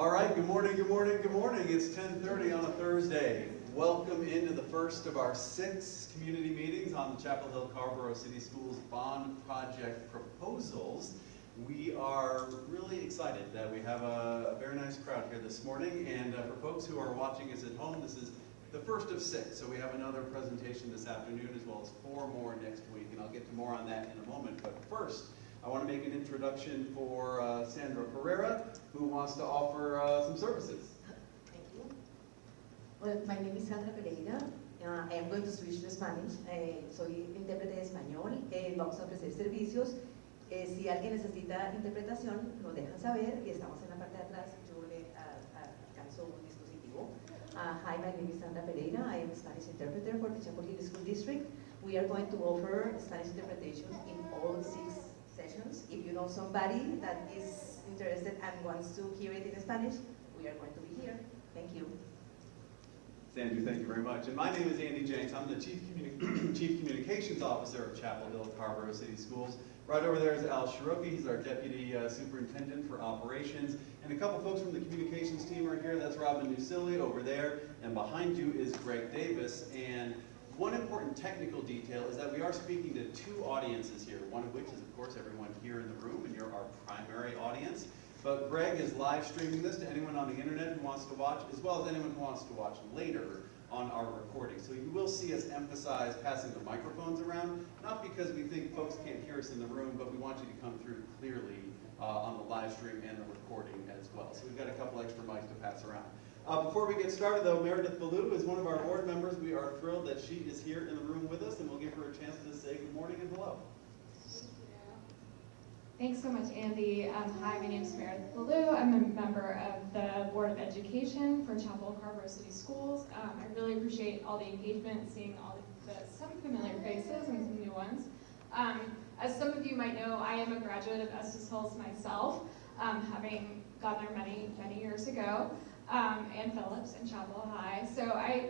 All right, good morning, good morning, good morning. It's 10:30 on a Thursday. Welcome into the first of our 6 community meetings on the Chapel Hill Carrboro City Schools Bond Project proposals. We are really excited that we have a very nice crowd here this morning, and for folks who are watching us at home, this is the first of 6, so we have another presentation this afternoon as well as 4 more next week, and I'll get to more on that in a moment. But first, I want to make an introduction for Sandra Pereira, who wants to offer some services. Thank you. Well, my name is Sandra Pereira. I am going to switch to Spanish. Soy intérprete de español. Vamos a ofrecer servicios. Si alguien necesita interpretación, nos dejan saber y estamos en la parte de atrás. Yo le alcanzo un dispositivo. Hi, my name is Sandra Pereira. I am a Spanish interpreter for the Chapel Hill School District. We are going to offer Spanish interpretation in all 6 sessions. If you know somebody that is interested and wants to hear it in Spanish, we are going to be here. Thank you. Sandy, thank you very much. And my name is Andy Jenks. I'm the Chief Communications Officer of Chapel Hill Carrboro City Schools. Right over there is Al Ciarochi. He's our Deputy Superintendent for Operations. And a couple folks from the communications team are here. That's Robin Nusilli over there. And behind you is Greg Davis. And one important technical detail is that we are speaking to 2 audiences here, one of which is, of course, everyone here in the room, and you're our primary audience. But Greg is live streaming this to anyone on the internet who wants to watch, as well as anyone who wants to watch later on our recording. So you will see us emphasize passing the microphones around, not because we think folks can't hear us in the room, but we want you to come through clearly on the live stream and the recording as well. So we've got a couple extra mics to pass around. Before we get started, though, Meredith Ballou is one of our board members. We are thrilled that she is here in the room with us, and we'll give her a chance to say good morning and hello. Thanks so much, Andy. Hi, my name is Meredith Ballou. I'm a member of the Board of Education for Chapel Hill Carrboro City Schools. I really appreciate all the engagement, seeing all some familiar faces and some new ones. As some of you might know, I am a graduate of Estes Hills myself, having gone there many, many years ago. And Phillips and Chapel High. So I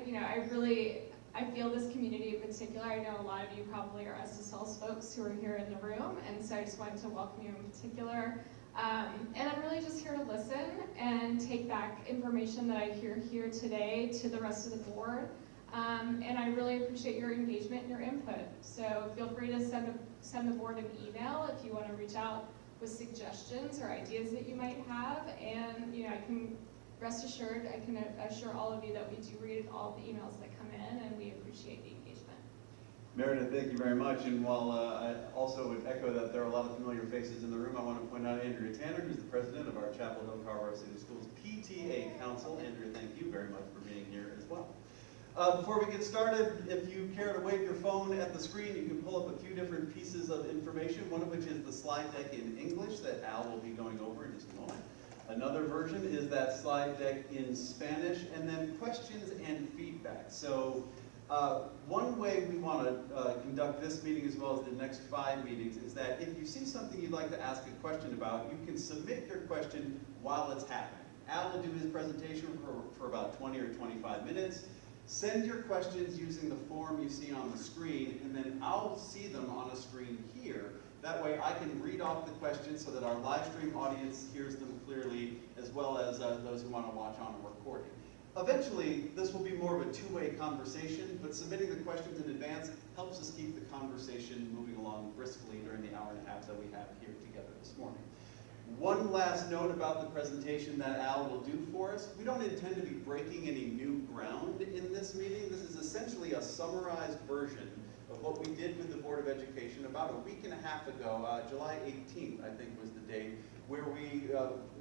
feel this community in particular. I know a lot of you probably are Estes Hills folks who are here in the room, and so I just wanted to welcome you in particular. And I'm really just here to listen and take back information that I hear here today to the rest of the board. And I really appreciate your engagement and your input. So feel free to send the board an email if you want to reach out with suggestions or ideas that you might have, and I can rest assured, I can assure all of you that we do read all the emails that come in, and we appreciate the engagement. Meredith, thank you very much. And while I also would echo that there are a lot of familiar faces in the room, I want to point out Andrea Tanner, who's the president of our Chapel Hill Carrboro City Schools PTA Council. Andrea, thank you very much for being here as well. Before we get started, if you care to wave your phone at the screen, you can pull up a few different pieces of information, one of which is the slide deck in English that Al will be going over in just a moment. Another version is that slide deck in Spanish, and then questions and feedback. So one way we want to conduct this meeting as well as the next 5 meetings is that if you see something you'd like to ask a question about, you can submit your question while it's happening. Al will do his presentation for about 20 or 25 minutes. Send your questions using the form you see on the screen, and then I'll see them on a screen here. That way I can read off the questions so that our live stream audience hears them clearly, as well as those who want to watch on a recording. Eventually, this will be more of a 2-way conversation, but submitting the questions in advance helps us keep the conversation moving along briskly during the hour and a half that we have here together this morning. One last note about the presentation that Al will do for us. We don't intend to be breaking any new ground in this meeting. This is essentially a summarized version of what we did with the Board of Education about a week and a half ago. July 18th, I think, was the date, where we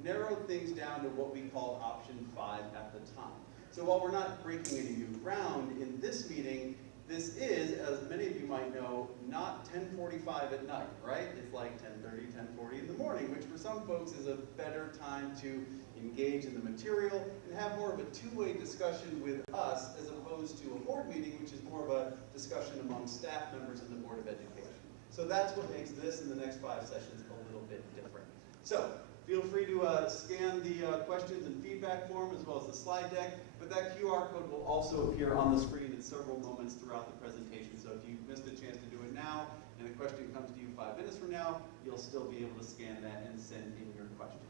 narrowed things down to what we called option 5 at the time. So while we're not breaking any new ground in this meeting, this is, as many of you might know, not 10:45 at night, right? It's like 10:30, 10:40 in the morning, which for some folks is a better time to engage in the material and have more of a 2-way discussion with us as opposed to a board meeting, which is more of a discussion among staff members in the Board of Education. So that's what makes this and the next 5 sessions a little bit different. So feel free to scan the questions and feedback form as well as the slide deck, but that QR code will also appear on the screen at several moments throughout the presentation. So if you missed a chance to do it now and a question comes to you 5 minutes from now, you'll still be able to scan that and send in your questions.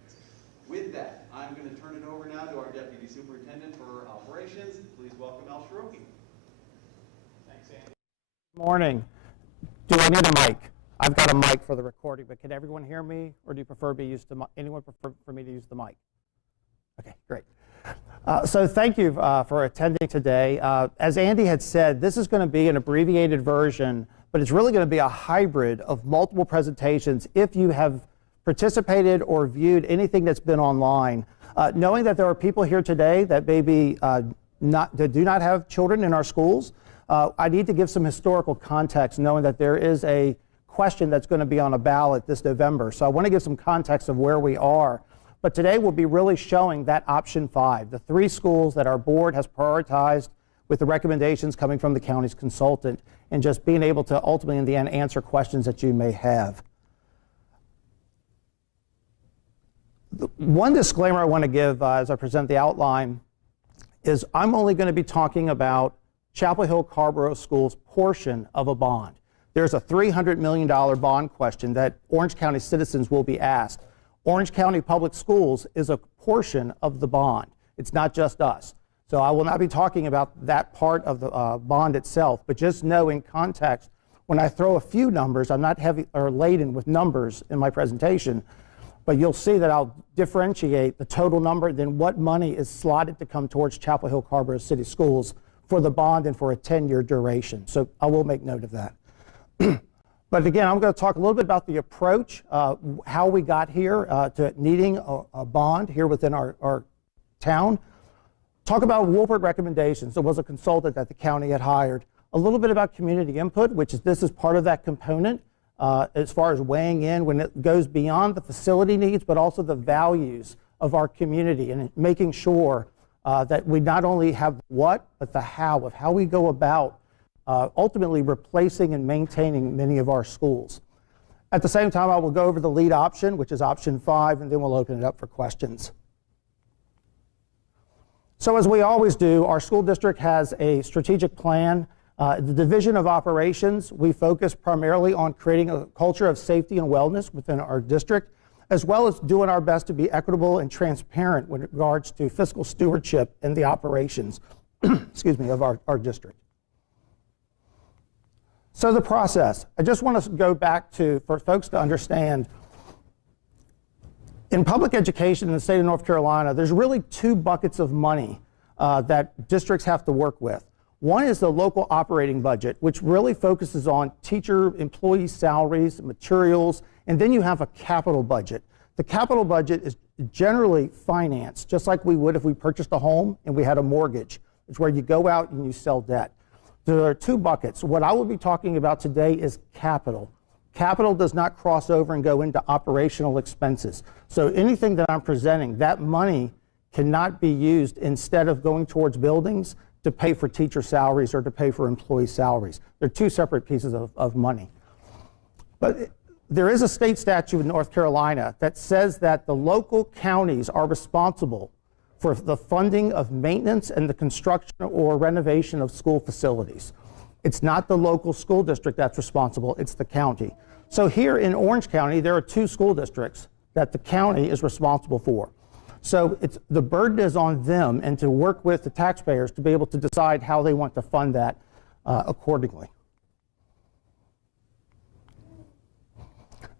With that, I'm going going to turn it over now to our Deputy Superintendent for Operations. Please welcome Ciarochi. Thanks, Andy. Good morning. Do I need a mic? I've got a mic for the recording, but can everyone hear me, or do you prefer anyone prefer for me to use the mic? Okay, great. So thank you for attending today. As Andy had said, this is going to be an abbreviated version, but it's really going to be a hybrid of multiple presentations if you have participated or viewed anything that's been online. Knowing that there are people here today that maybe that do not have children in our schools, I need to give some historical context, knowing that there is a question that's going to be on a ballot this November. So I want to give some context of where we are. But today we'll be really showing that option 5, the 3 schools that our board has prioritized with the recommendations coming from the county's consultant, and just being able to ultimately in the end answer questions that you may have. One disclaimer I want to give as I present the outline is I'm only going to be talking about Chapel Hill Carborough Schools' portion of a bond. There's a $300 million bond question that Orange County citizens will be asked. Orange County Public Schools is a portion of the bond. It's not just us. So I will not be talking about that part of the bond itself, but just know in context, when I throw a few numbers, I'm not heavy or laden with numbers in my presentation, but you'll see that I'll differentiate the total number, then what money is slotted to come towards Chapel Hill Carborough City Schools for the bond and for a 10-year duration. So I will make note of that. But again, I'm going to talk a little bit about the approach, how we got here to needing a bond here within our town. Talk about Woolford recommendations. There was a consultant that the county had hired. A little bit about community input, which is this is part of that component as far as weighing in when it goes beyond the facility needs, but also the values of our community, and making sure that we not only have what, but the how of how we go about ultimately replacing and maintaining many of our schools. At the same time, I will go over the lead option, which is option 5, and then we'll open it up for questions. So as we always do, our school district has a strategic plan. The division of operations, we focus primarily on creating a culture of safety and wellness within our district, as well as doing our best to be equitable and transparent with regards to fiscal stewardship in the operations excuse me, of our district. So the process, I just want to go back to, for folks to understand, in public education in the state of North Carolina, there's really 2 buckets of money that districts have to work with. One is the local operating budget, which really focuses on teacher, employee salaries, materials, and then you have a capital budget. The capital budget is generally financed, just like we would if we purchased a home and we had a mortgage. It's where you go out and you sell debt. There are 2 buckets. What I will be talking about today is capital. Capital does not cross over and go into operational expenses. So anything that I'm presenting, that money cannot be used instead of going towards buildings to pay for teacher salaries or to pay for employee salaries. They're 2 separate pieces of money. But there is a state statute in North Carolina that says that the local counties are responsible for the funding of maintenance and the construction or renovation of school facilities. It's not the local school district that's responsible, it's the county. So here in Orange County, there are 2 school districts that the county is responsible for. So the burden is on them and to work with the taxpayers to be able to decide how they want to fund that accordingly.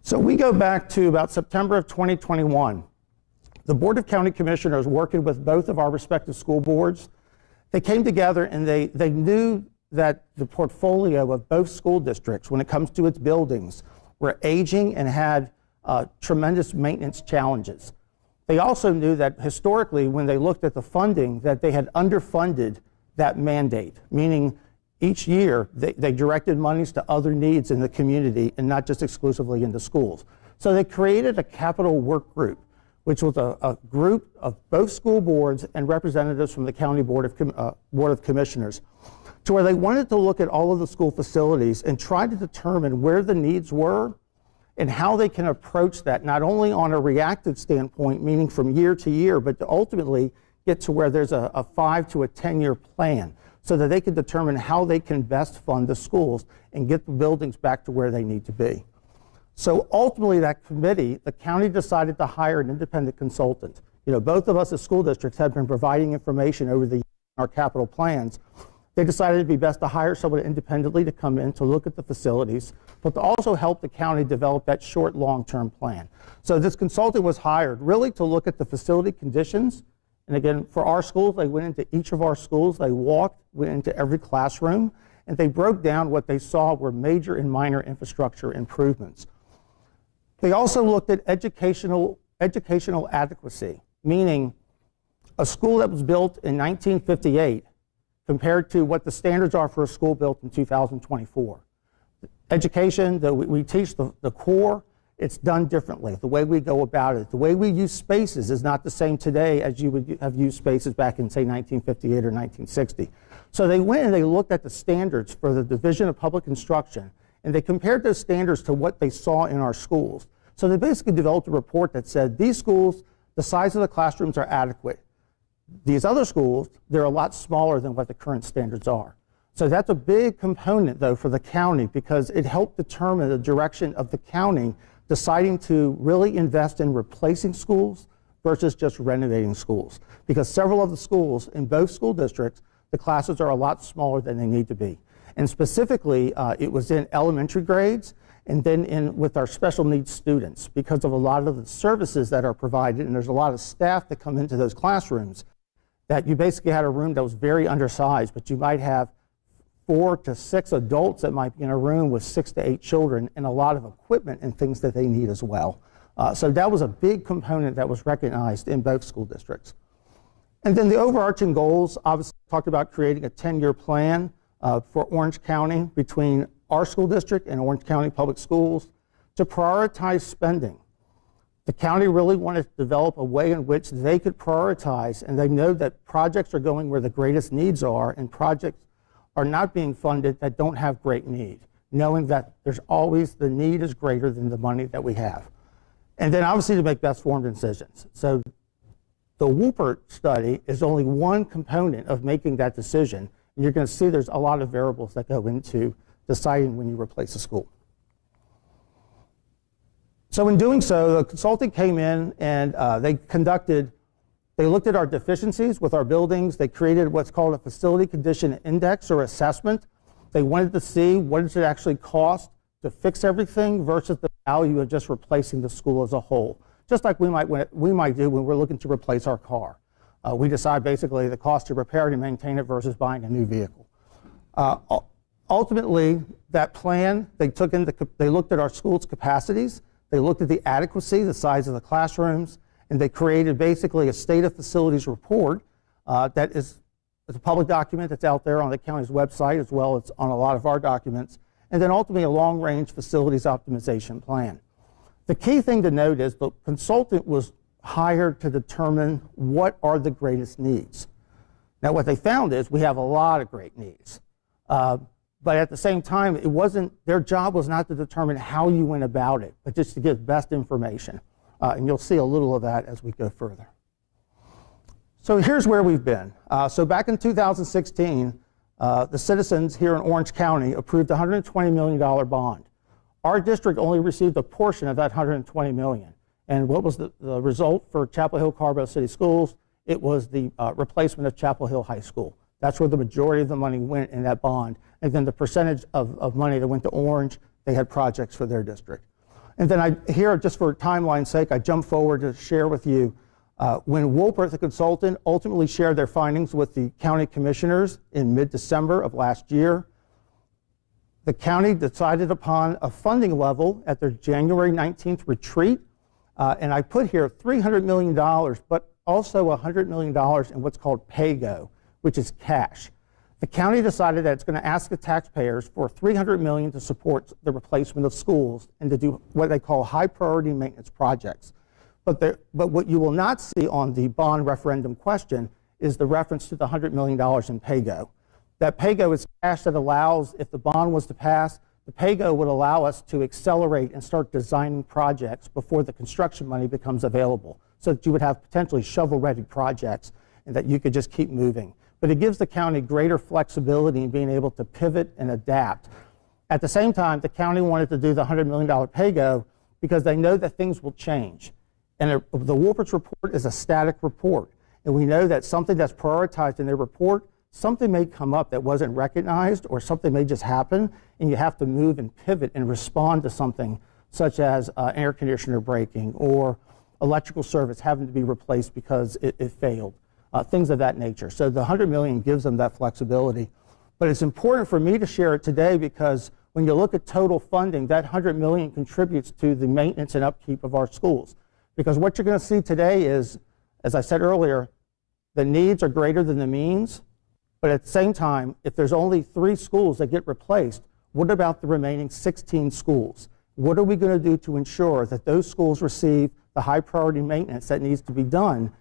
So we go back to about September of 2021. The Board of County Commissioners, working with both of our respective school boards, they came together and they knew that the portfolio of both school districts, when it comes to its buildings, were aging and had tremendous maintenance challenges. They also knew that historically, when they looked at the funding, that they had underfunded that mandate, meaning each year they directed monies to other needs in the community and not just exclusively into schools. So they created a capital work group, which was a group of both school boards and representatives from the County Board of Commissioners, to where they wanted to look at all of the school facilities and try to determine where the needs were and how they can approach that, not only on a reactive standpoint, meaning from year to year, but to ultimately get to where there's a 5 to 10-year plan so that they can determine how they can best fund the schools and get the buildings back to where they need to be. So ultimately, that committee, the county decided to hire an independent consultant. You know, both of us as school districts have been providing information over the years in our capital plans. They decided it'd be best to hire someone independently to come in to look at the facilities, but to also help the county develop that short, long-term plan. So this consultant was hired really to look at the facility conditions. And again, for our schools, they went into each of our schools, they went into every classroom, and they broke down what they saw were major and minor infrastructure improvements. They also looked at educational adequacy, meaning a school that was built in 1958 compared to what the standards are for a school built in 2024. Education, we teach the core, it's done differently. The way we go about it, the way we use spaces is not the same today as you would have used spaces back in, say, 1958 or 1960. So they went and they looked at the standards for the Division of Public Instruction, and they compared those standards to what they saw in our schools. So they basically developed a report that said, these schools, the size of the classrooms are adequate. These other schools, they're a lot smaller than what the current standards are. So that's a big component, though, for the county, because it helped determine the direction of the county deciding to really invest in replacing schools versus just renovating schools. Because several of the schools in both school districts, the classes are a lot smaller than they need to be. And specifically, it was in elementary grades and then with our special needs students, because of a lot of the services that are provided, and there's a lot of staff that come into those classrooms, that you basically had a room that was very undersized, but you might have 4 to 6 adults that might be in a room with 6 to 8 children, and a lot of equipment and things that they need as well. So that was a big component that was recognized in both school districts. And then the overarching goals, obviously talked about creating a 10-year plan for Orange County between our school district and Orange County Public Schools to prioritize spending. The county really wanted to develop a way in which they could prioritize, and they know that projects are going where the greatest needs are, and projects are not being funded that don't have great need, knowing that there's always the need is greater than the money that we have. And then obviously to make best formed decisions. So the Woolpert study is only one component of making that decision, and you're going to see there's a lot of variables that go into deciding when you replace a school. So in doing so, the consultant came in and they looked at our deficiencies with our buildings. They created what's called a facility condition index or assessment. They wanted to see what does it actually cost to fix everything versus the value of just replacing the school as a whole. Just like we might do when we're looking to replace our car. We decide basically the cost to repair it and maintain it versus buying a new vehicle. Ultimately, that plan, they looked at our school's capacities. They looked at the adequacy, the size of the classrooms, and they created basically a state of facilities report that is a public document that's out there on the county's website, as well as on a lot of our documents, and then ultimately a long-range facilities optimization plan. The key thing to note is the consultant was hired to determine what are the greatest needs. Now, what they found is we have a lot of great needs. But at the same time, their job was not to determine how you went about it, but just to give best information. And you'll see a little of that as we go further. So here's where we've been. So back in 2016, the citizens here in Orange County approved a $120 million bond. Our district only received a portion of that $120 million. And what was the result for Chapel Hill Carborough City Schools? It was the replacement of Chapel Hill High School. That's where the majority of the money went in that bond. And then the percentage of money that went to Orange, they had projects for their district. And then here, just for timeline's sake, I jump forward to share with you when Woolpert, the consultant, ultimately shared their findings with the county commissioners in mid-December of last year. The county decided upon a funding level at their January 19th retreat. And I put here $300 million, but also $100 million in what's called pay-go, which is cash. The county decided that it's going to ask the taxpayers for $300 million to support the replacement of schools and to do what they call high priority maintenance projects. But what you will not see on the bond referendum question is the reference to the $100 million in pay-go. That pay-go is cash that allows, if the bond was to pass, the pay-go would allow us to accelerate and start designing projects before the construction money becomes available, so that you would have potentially shovel-ready projects and that you could just keep moving. But it gives the county greater flexibility in being able to pivot and adapt. At the same time, the county wanted to do the $100 million pay-go because they know that things will change. And the Wolpert's report is a static report. And we know that something that's prioritized in their report, something may come up that wasn't recognized, or something may just happen, and you have to move and pivot and respond to something such as an air conditioner breaking or electrical service having to be replaced because it failed, things of that nature. So the $100 million gives them that flexibility. But it's important for me to share it today because when you look at total funding, that $100 million contributes to the maintenance and upkeep of our schools. Because what you're going to see today is, as I said earlier, the needs are greater than the means, but at the same time, if there's only 3 schools that get replaced, what about the remaining 16 schools? What are we going to do to ensure that those schools receive the high priority maintenance that needs to be done,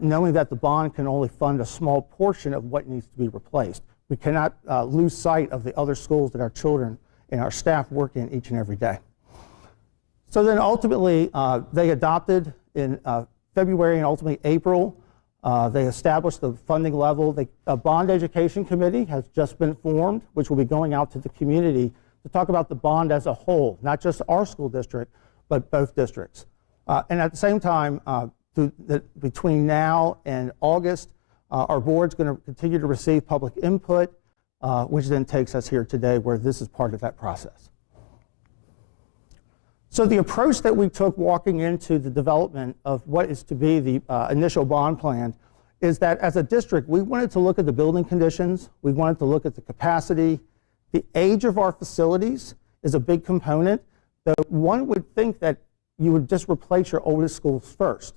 knowing that the bond can only fund a small portion of what needs to be replaced? We cannot lose sight of the other schools that our children and our staff work in each and every day. So then ultimately, they adopted in February and ultimately April, they established the funding level. A bond education committee has just been formed, which will be going out to the community to talk about the bond as a whole, not just our school district, but both districts. And at the same time, between now and August, our board's going to continue to receive public input, which then takes us here today where this is part of that process. So the approach that we took walking into the development of what is to be the initial bond plan is that as a district, we wanted to look at the building conditions, we wanted to look at the capacity. The age of our facilities is a big component. So one would think that you would just replace your oldest schools first.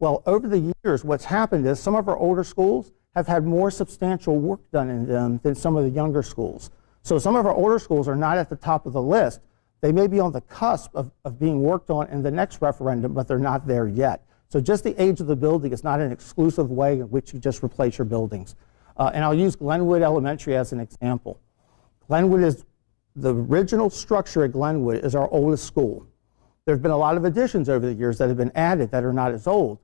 Well, over the years, what's happened is some of our older schools have had more substantial work done in them than some of the younger schools. So some of our older schools are not at the top of the list. They may be on the cusp of being worked on in the next referendum, but they're not there yet. So just the age of the building is not an exclusive way in which you just replace your buildings. And I'll use Glenwood Elementary as an example. Glenwood is, the original structure at Glenwood is our oldest school. There have been a lot of additions over the years that have been added that are not as old,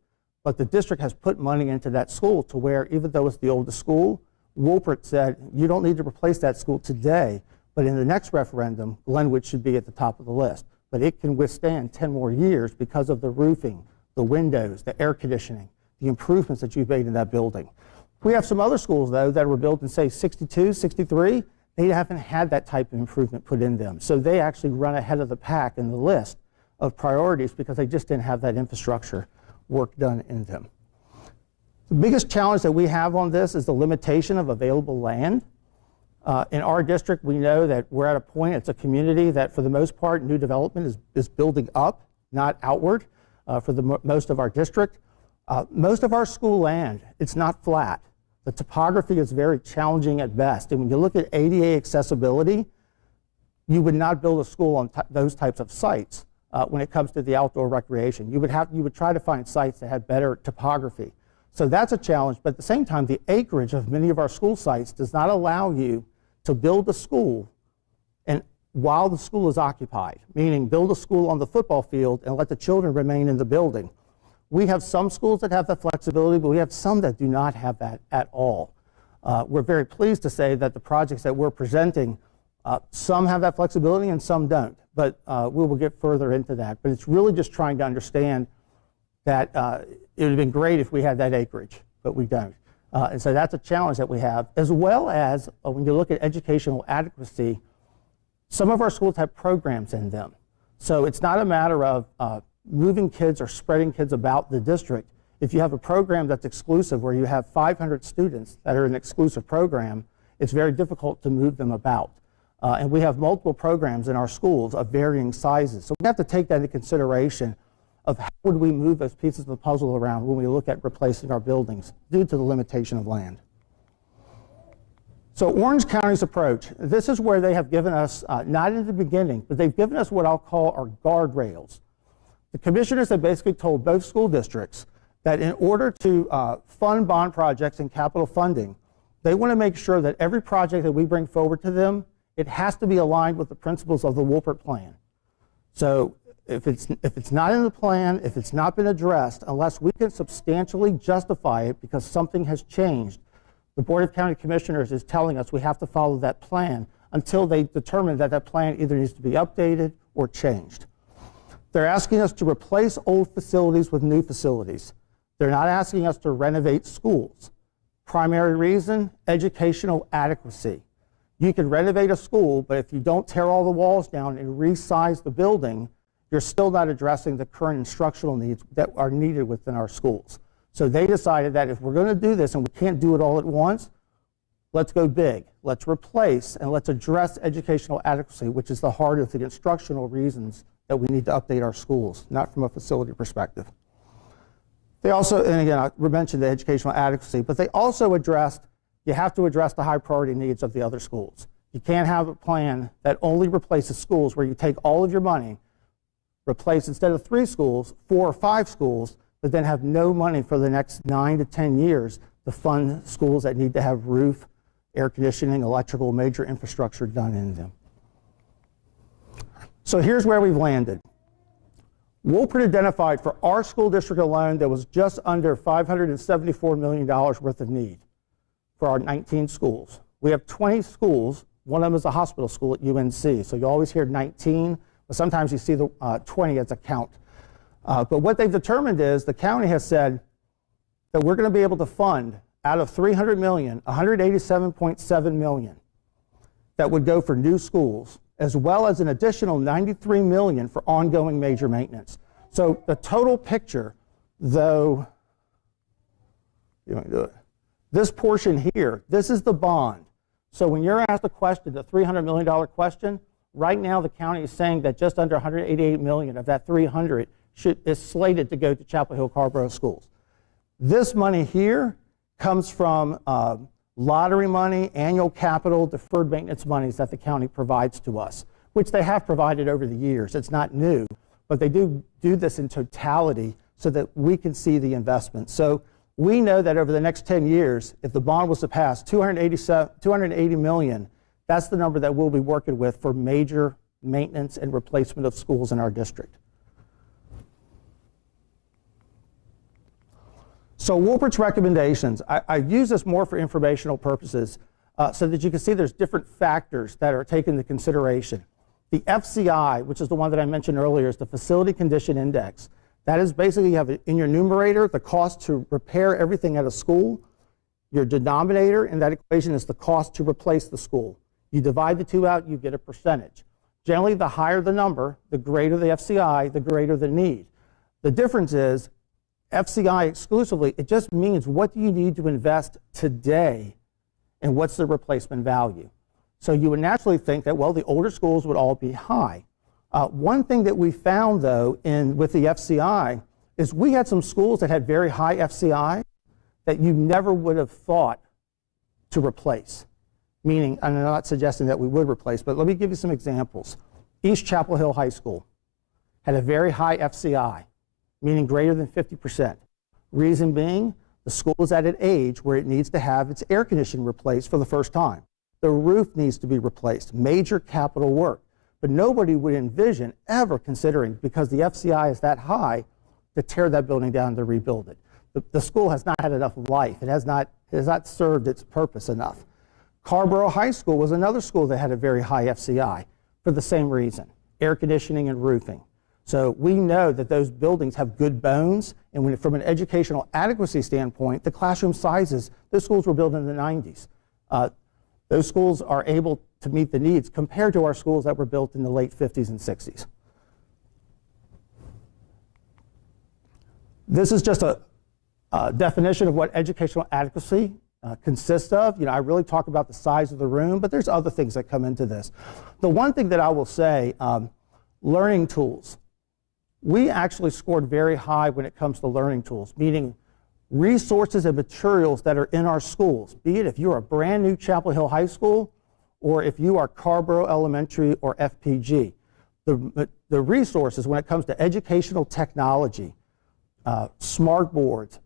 but the district has put money into that school to where even though it's the oldest school, Wolpert said, you don't need to replace that school today, but in the next referendum, Glenwood should be at the top of the list. But it can withstand 10 more years because of the roofing, the windows, the air conditioning, the improvements that you've made in that building. We have some other schools, though, that were built in, say, 62, 63. They haven't had that type of improvement put in them. So they actually run ahead of the pack in the list of priorities because they just didn't have that infrastructure work done in them. The biggest challenge that we have on this is the limitation of available land. In our district, we know that we're at a point, it's a community that for the most part, new development is building up, not outward for most of our district. Most of our school land, it's not flat. The topography is very challenging at best. And when you look at ADA accessibility, you would not build a school on those types of sites when it comes to the outdoor recreation. You would try to find sites that had better topography. So that's a challenge, but at the same time, the acreage of many of our school sites does not allow you to build a school and while the school is occupied, meaning build a school on the football field and let the children remain in the building. We have some schools that have that flexibility, but we have some that do not have that at all. We're very pleased to say that the projects that we're presenting, some have that flexibility and some don't, but we will get further into that. But it's really just trying to understand that it would have been great if we had that acreage, but we don't. And so that's a challenge that we have, as well as when you look at educational adequacy, some of our schools have programs in them. So it's not a matter of moving kids or spreading kids about the district. If you have a program that's exclusive where you have 500 students that are in an exclusive program, it's very difficult to move them about. And we have multiple programs in our schools of varying sizes. So we have to take that into consideration of how would we move those pieces of the puzzle around when we look at replacing our buildings due to the limitation of land. So Orange County's approach, this is where they have given us, not in the beginning, but they've given us what I'll call our guardrails. The commissioners have basically told both school districts that in order to fund bond projects and capital funding, they want to make sure that every project that we bring forward to them, it has to be aligned with the principles of the Wolpert Plan. So if it's not in the plan, if it's not been addressed, unless we can substantially justify it because something has changed, the Board of County Commissioners is telling us we have to follow that plan until they determine that that plan either needs to be updated or changed. They're asking us to replace old facilities with new facilities. They're not asking us to renovate schools. Primary reason, educational adequacy. You can renovate a school, but if you don't tear all the walls down and resize the building, you're still not addressing the current instructional needs that are needed within our schools. So they decided that if we're going to do this and we can't do it all at once, let's go big. Let's replace and let's address educational adequacy, which is the heart of the instructional reasons that we need to update our schools, not from a facility perspective. They also, and again, I mentioned the educational adequacy, but they also addressed, you have to address the high priority needs of the other schools. You can't have a plan that only replaces schools where you take all of your money, replace instead of 3 schools, 4 or 5 schools, but then have no money for the next 9 to 10 years to fund schools that need to have roof, air conditioning, electrical, major infrastructure done in them. So here's where we've landed. Woolpert identified for our school district alone there was just under $574 million worth of need for our 19 schools. We have 20 schools. One of them is a hospital school at UNC. So you always hear 19, but sometimes you see the 20 as a count. But what they've determined is the county has said that we're going to be able to fund out of $300 million, $187.7 million that would go for new schools, as well as an additional $93 million for ongoing major maintenance. So the total picture, though, you want to do it, this portion here, this is the bond. So when you're asked a question, the $300 million question, right now the county is saying that just under $188 million of that $300 is slated to go to Chapel Hill Carborough schools. This money here comes from lottery money, annual capital, deferred maintenance monies that the county provides to us, which they have provided over the years. It's not new, but they do this in totality so that we can see the investment. So we know that over the next 10 years, if the bond was to pass, $280 million, that's the number that we'll be working with for major maintenance and replacement of schools in our district. So Woolpert's recommendations, I use this more for informational purposes so that you can see there's different factors that are taken into consideration. The FCI, which is the one that I mentioned earlier, is the Facility Condition Index. That is basically, you have in your numerator the cost to repair everything at a school. Your denominator in that equation is the cost to replace the school. You divide the two out, you get a percentage. Generally, the higher the number, the greater the FCI, the greater the need. The difference is, FCI exclusively, it just means what do you need to invest today and what's the replacement value. So you would naturally think that, well, the older schools would all be high. One thing that we found, though, with the FCI is we had some schools that had very high FCI that you never would have thought to replace. Meaning, and I'm not suggesting that we would replace, but let me give you some examples. East Chapel Hill High School had a very high FCI, meaning greater than 50%. Reason being, the school is at an age where it needs to have its air conditioning replaced for the first time. The roof needs to be replaced, major capital work. But nobody would envision ever considering, because the FCI is that high, to tear that building down to rebuild it. The school has not had enough life. It has not served its purpose enough. Carborough High School was another school that had a very high FCI for the same reason, air conditioning and roofing. So we know that those buildings have good bones, and from an educational adequacy standpoint, the classroom sizes, those schools were built in the 90s. Those schools are able to meet the needs compared to our schools that were built in the late 50s and 60s. This is just a definition of what educational adequacy consists of. You know, I really talk about the size of the room, but there's other things that come into this. The one thing that I will say, learning tools. We actually scored very high when it comes to learning tools, meaning resources and materials that are in our schools, be it if you're a brand new Chapel Hill High School or if you are Carborough Elementary or FPG. The resources when it comes to educational technology, smart boards,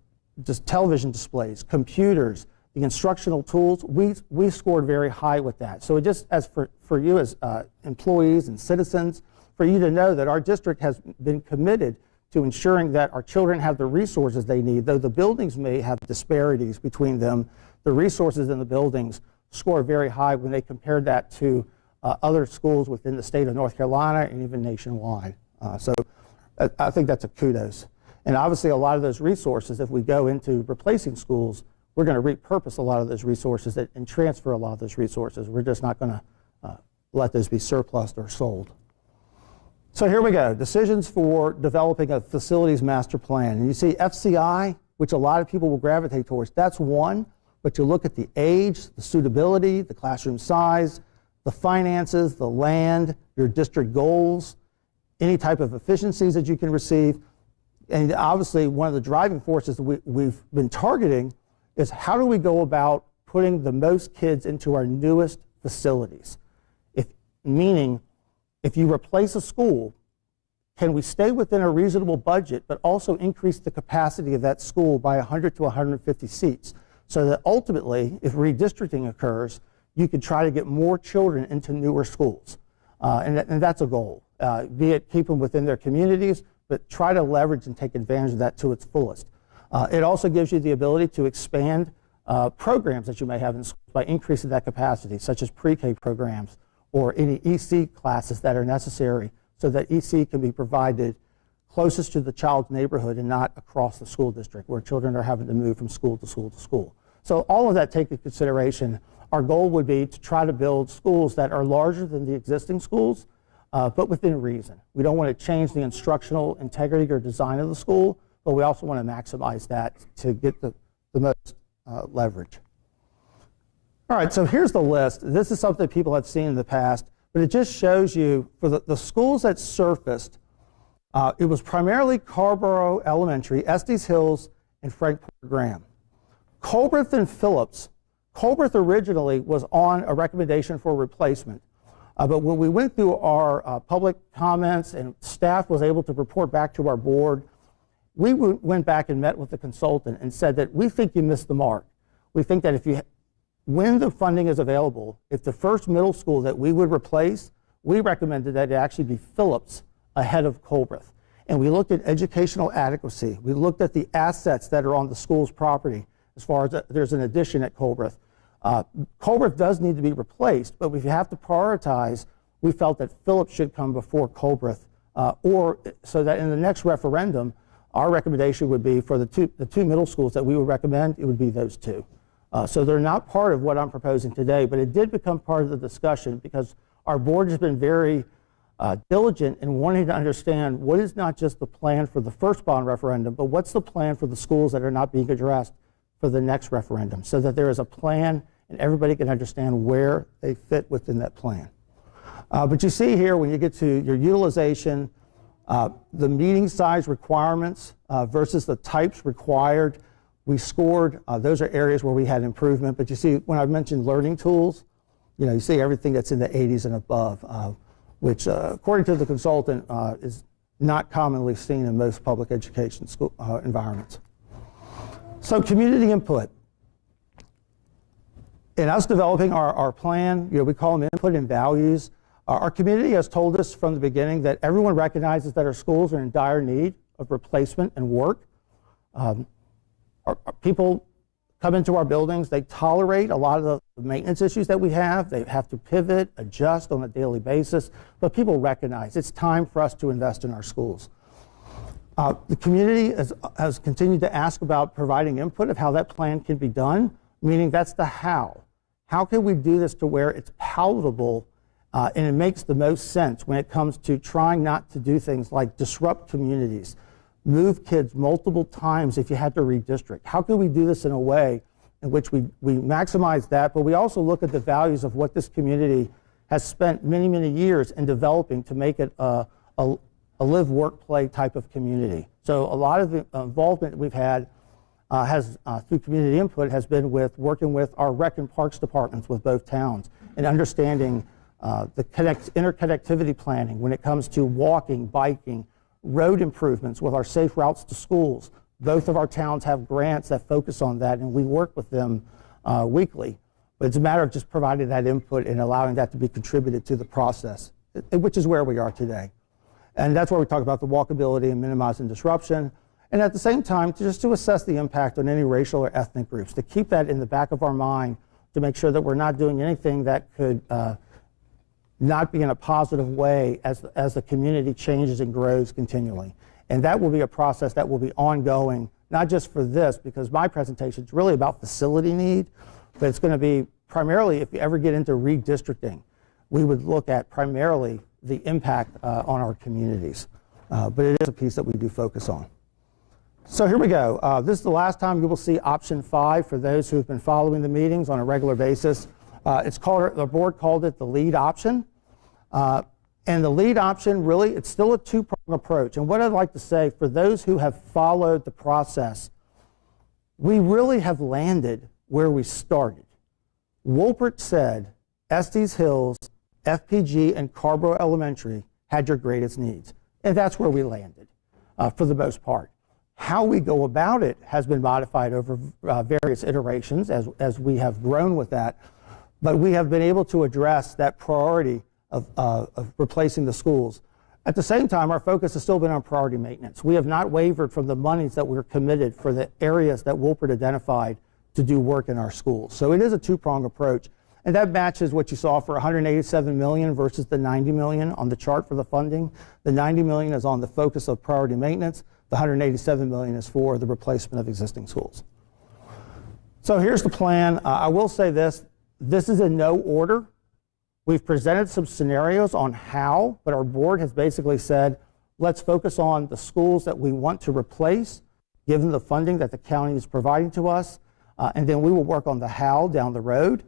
just television displays, computers, the instructional tools, we scored very high with that. So it just, as for you as employees and citizens, for you to know that our district has been committed to ensuring that our children have the resources they need. Though the buildings may have disparities between them, the resources in the buildings score very high when they compared that to other schools within the state of North Carolina and even nationwide. So I think that's a kudos. And obviously a lot of those resources, if we go into replacing schools, we're going to repurpose a lot of those resources and transfer a lot of those resources. We're just not going to let those be surplused or sold. So here we go, decisions for developing a facilities master plan. And you see FCI, which a lot of people will gravitate towards, that's one, but you look at the age, the suitability, the classroom size, the finances, the land, your district goals, any type of efficiencies that you can receive. And obviously one of the driving forces that we've been targeting is how do we go about putting the most kids into our newest facilities? Meaning, if you replace a school, can we stay within a reasonable budget but also increase the capacity of that school by 100 to 150 seats so that ultimately, if redistricting occurs, you could try to get more children into newer schools. And that's a goal, be it keep them within their communities, but try to leverage and take advantage of that to its fullest. It also gives you the ability to expand programs that you may have in schools by increasing that capacity, such as pre-K programs or any EC classes that are necessary so that EC can be provided closest to the child's neighborhood and not across the school district where children are having to move from school to school to school. So all of that taken into consideration, our goal would be to try to build schools that are larger than the existing schools, but within reason. We don't want to change the instructional integrity or design of the school, but we also want to maximize that to get the most leverage. All right, so here's the list. This is something people have seen in the past, but it just shows you for the schools that surfaced, it was primarily Carborough Elementary, Estes Hills, and Frank Porter Graham. Colbreth and Phillips, Colbreth originally was on a recommendation for replacement, but when we went through our public comments and staff was able to report back to our board, we went back and met with the consultant and said that we think you missed the mark. We think that when the funding is available, if the first middle school that we would replace, we recommended that it actually be Phillips ahead of Colbreth. And we looked at educational adequacy. We looked at the assets that are on the school's property as far as there's an addition at Colbreth. Colbreth does need to be replaced, but if you have to prioritize, we felt that Phillips should come before Colbreth, or so that in the next referendum, our recommendation would be for the two middle schools that we would recommend, it would be those two. So they're not part of what I'm proposing today, but it did become part of the discussion because our board has been very diligent in wanting to understand what is not just the plan for the first bond referendum, but what's the plan for the schools that are not being addressed for the next referendum, so that there is a plan and everybody can understand where they fit within that plan. But you see here when you get to your utilization, the meeting size requirements versus the types required, we scored, those are areas where we had improvement, but you see when I mentioned learning tools, you see everything that's in the 80s and above, which according to the consultant is not commonly seen in most public education school environments. So community input. In us developing our plan, we call them input and values. Our community has told us from the beginning that everyone recognizes that our schools are in dire need of replacement and work. Our people come into our buildings, they tolerate a lot of the maintenance issues that we have. They have to pivot, adjust on a daily basis, but people recognize it's time for us to invest in our schools. The community has continued to ask about providing input of how that plan can be done, meaning that's the how. How can we do this to where it's palatable and it makes the most sense when it comes to trying not to do things like disrupt communities, move kids multiple times if you had to redistrict? How can we do this in a way in which we maximize that, but we also look at the values of what this community has spent many, many years in developing to make it a live, work, play type of community. So a lot of the involvement we've had through community input has been with working with our rec and parks departments with both towns and understanding the interconnectivity planning when it comes to walking, biking, road improvements with our safe routes to schools. Both of our towns have grants that focus on that, and we work with them weekly. But it's a matter of just providing that input and allowing that to be contributed to the process, which is where we are today. And that's where we talk about the walkability and minimizing disruption. And at the same time, just to assess the impact on any racial or ethnic groups, to keep that in the back of our mind to make sure that we're not doing anything that could not be in a positive way as the community changes and grows continually. And that will be a process that will be ongoing, not just for this, because my presentation is really about facility need, but it's going to be primarily, if you ever get into redistricting, we would look at primarily the impact on our communities. But it is a piece that we do focus on. So here we go. This is the last time you will see option 5 for those who have been following the meetings on a regular basis. The board called it the lead option. And the lead option, really, it's still a two-pronged approach. And what I'd like to say, for those who have followed the process, we really have landed where we started. Wolpert said Estes Hills, FPG, and Carborough Elementary had your greatest needs. And that's where we landed, for the most part. How we go about it has been modified over various iterations as we have grown with that. But we have been able to address that priority of replacing the schools. At the same time, our focus has still been on priority maintenance. We have not wavered from the monies that we're committed for the areas that Wolpert identified to do work in our schools. So it is a two-pronged approach. And that matches what you saw for $187 million versus the $90 million on the chart for the funding. The $90 million is on the focus of priority maintenance. The $187 million is for the replacement of existing schools. So here's the plan. I will say this is in no order. We've presented some scenarios on how, but our board has basically said, let's focus on the schools that we want to replace, given the funding that the county is providing to us, and then we will work on the how down the road.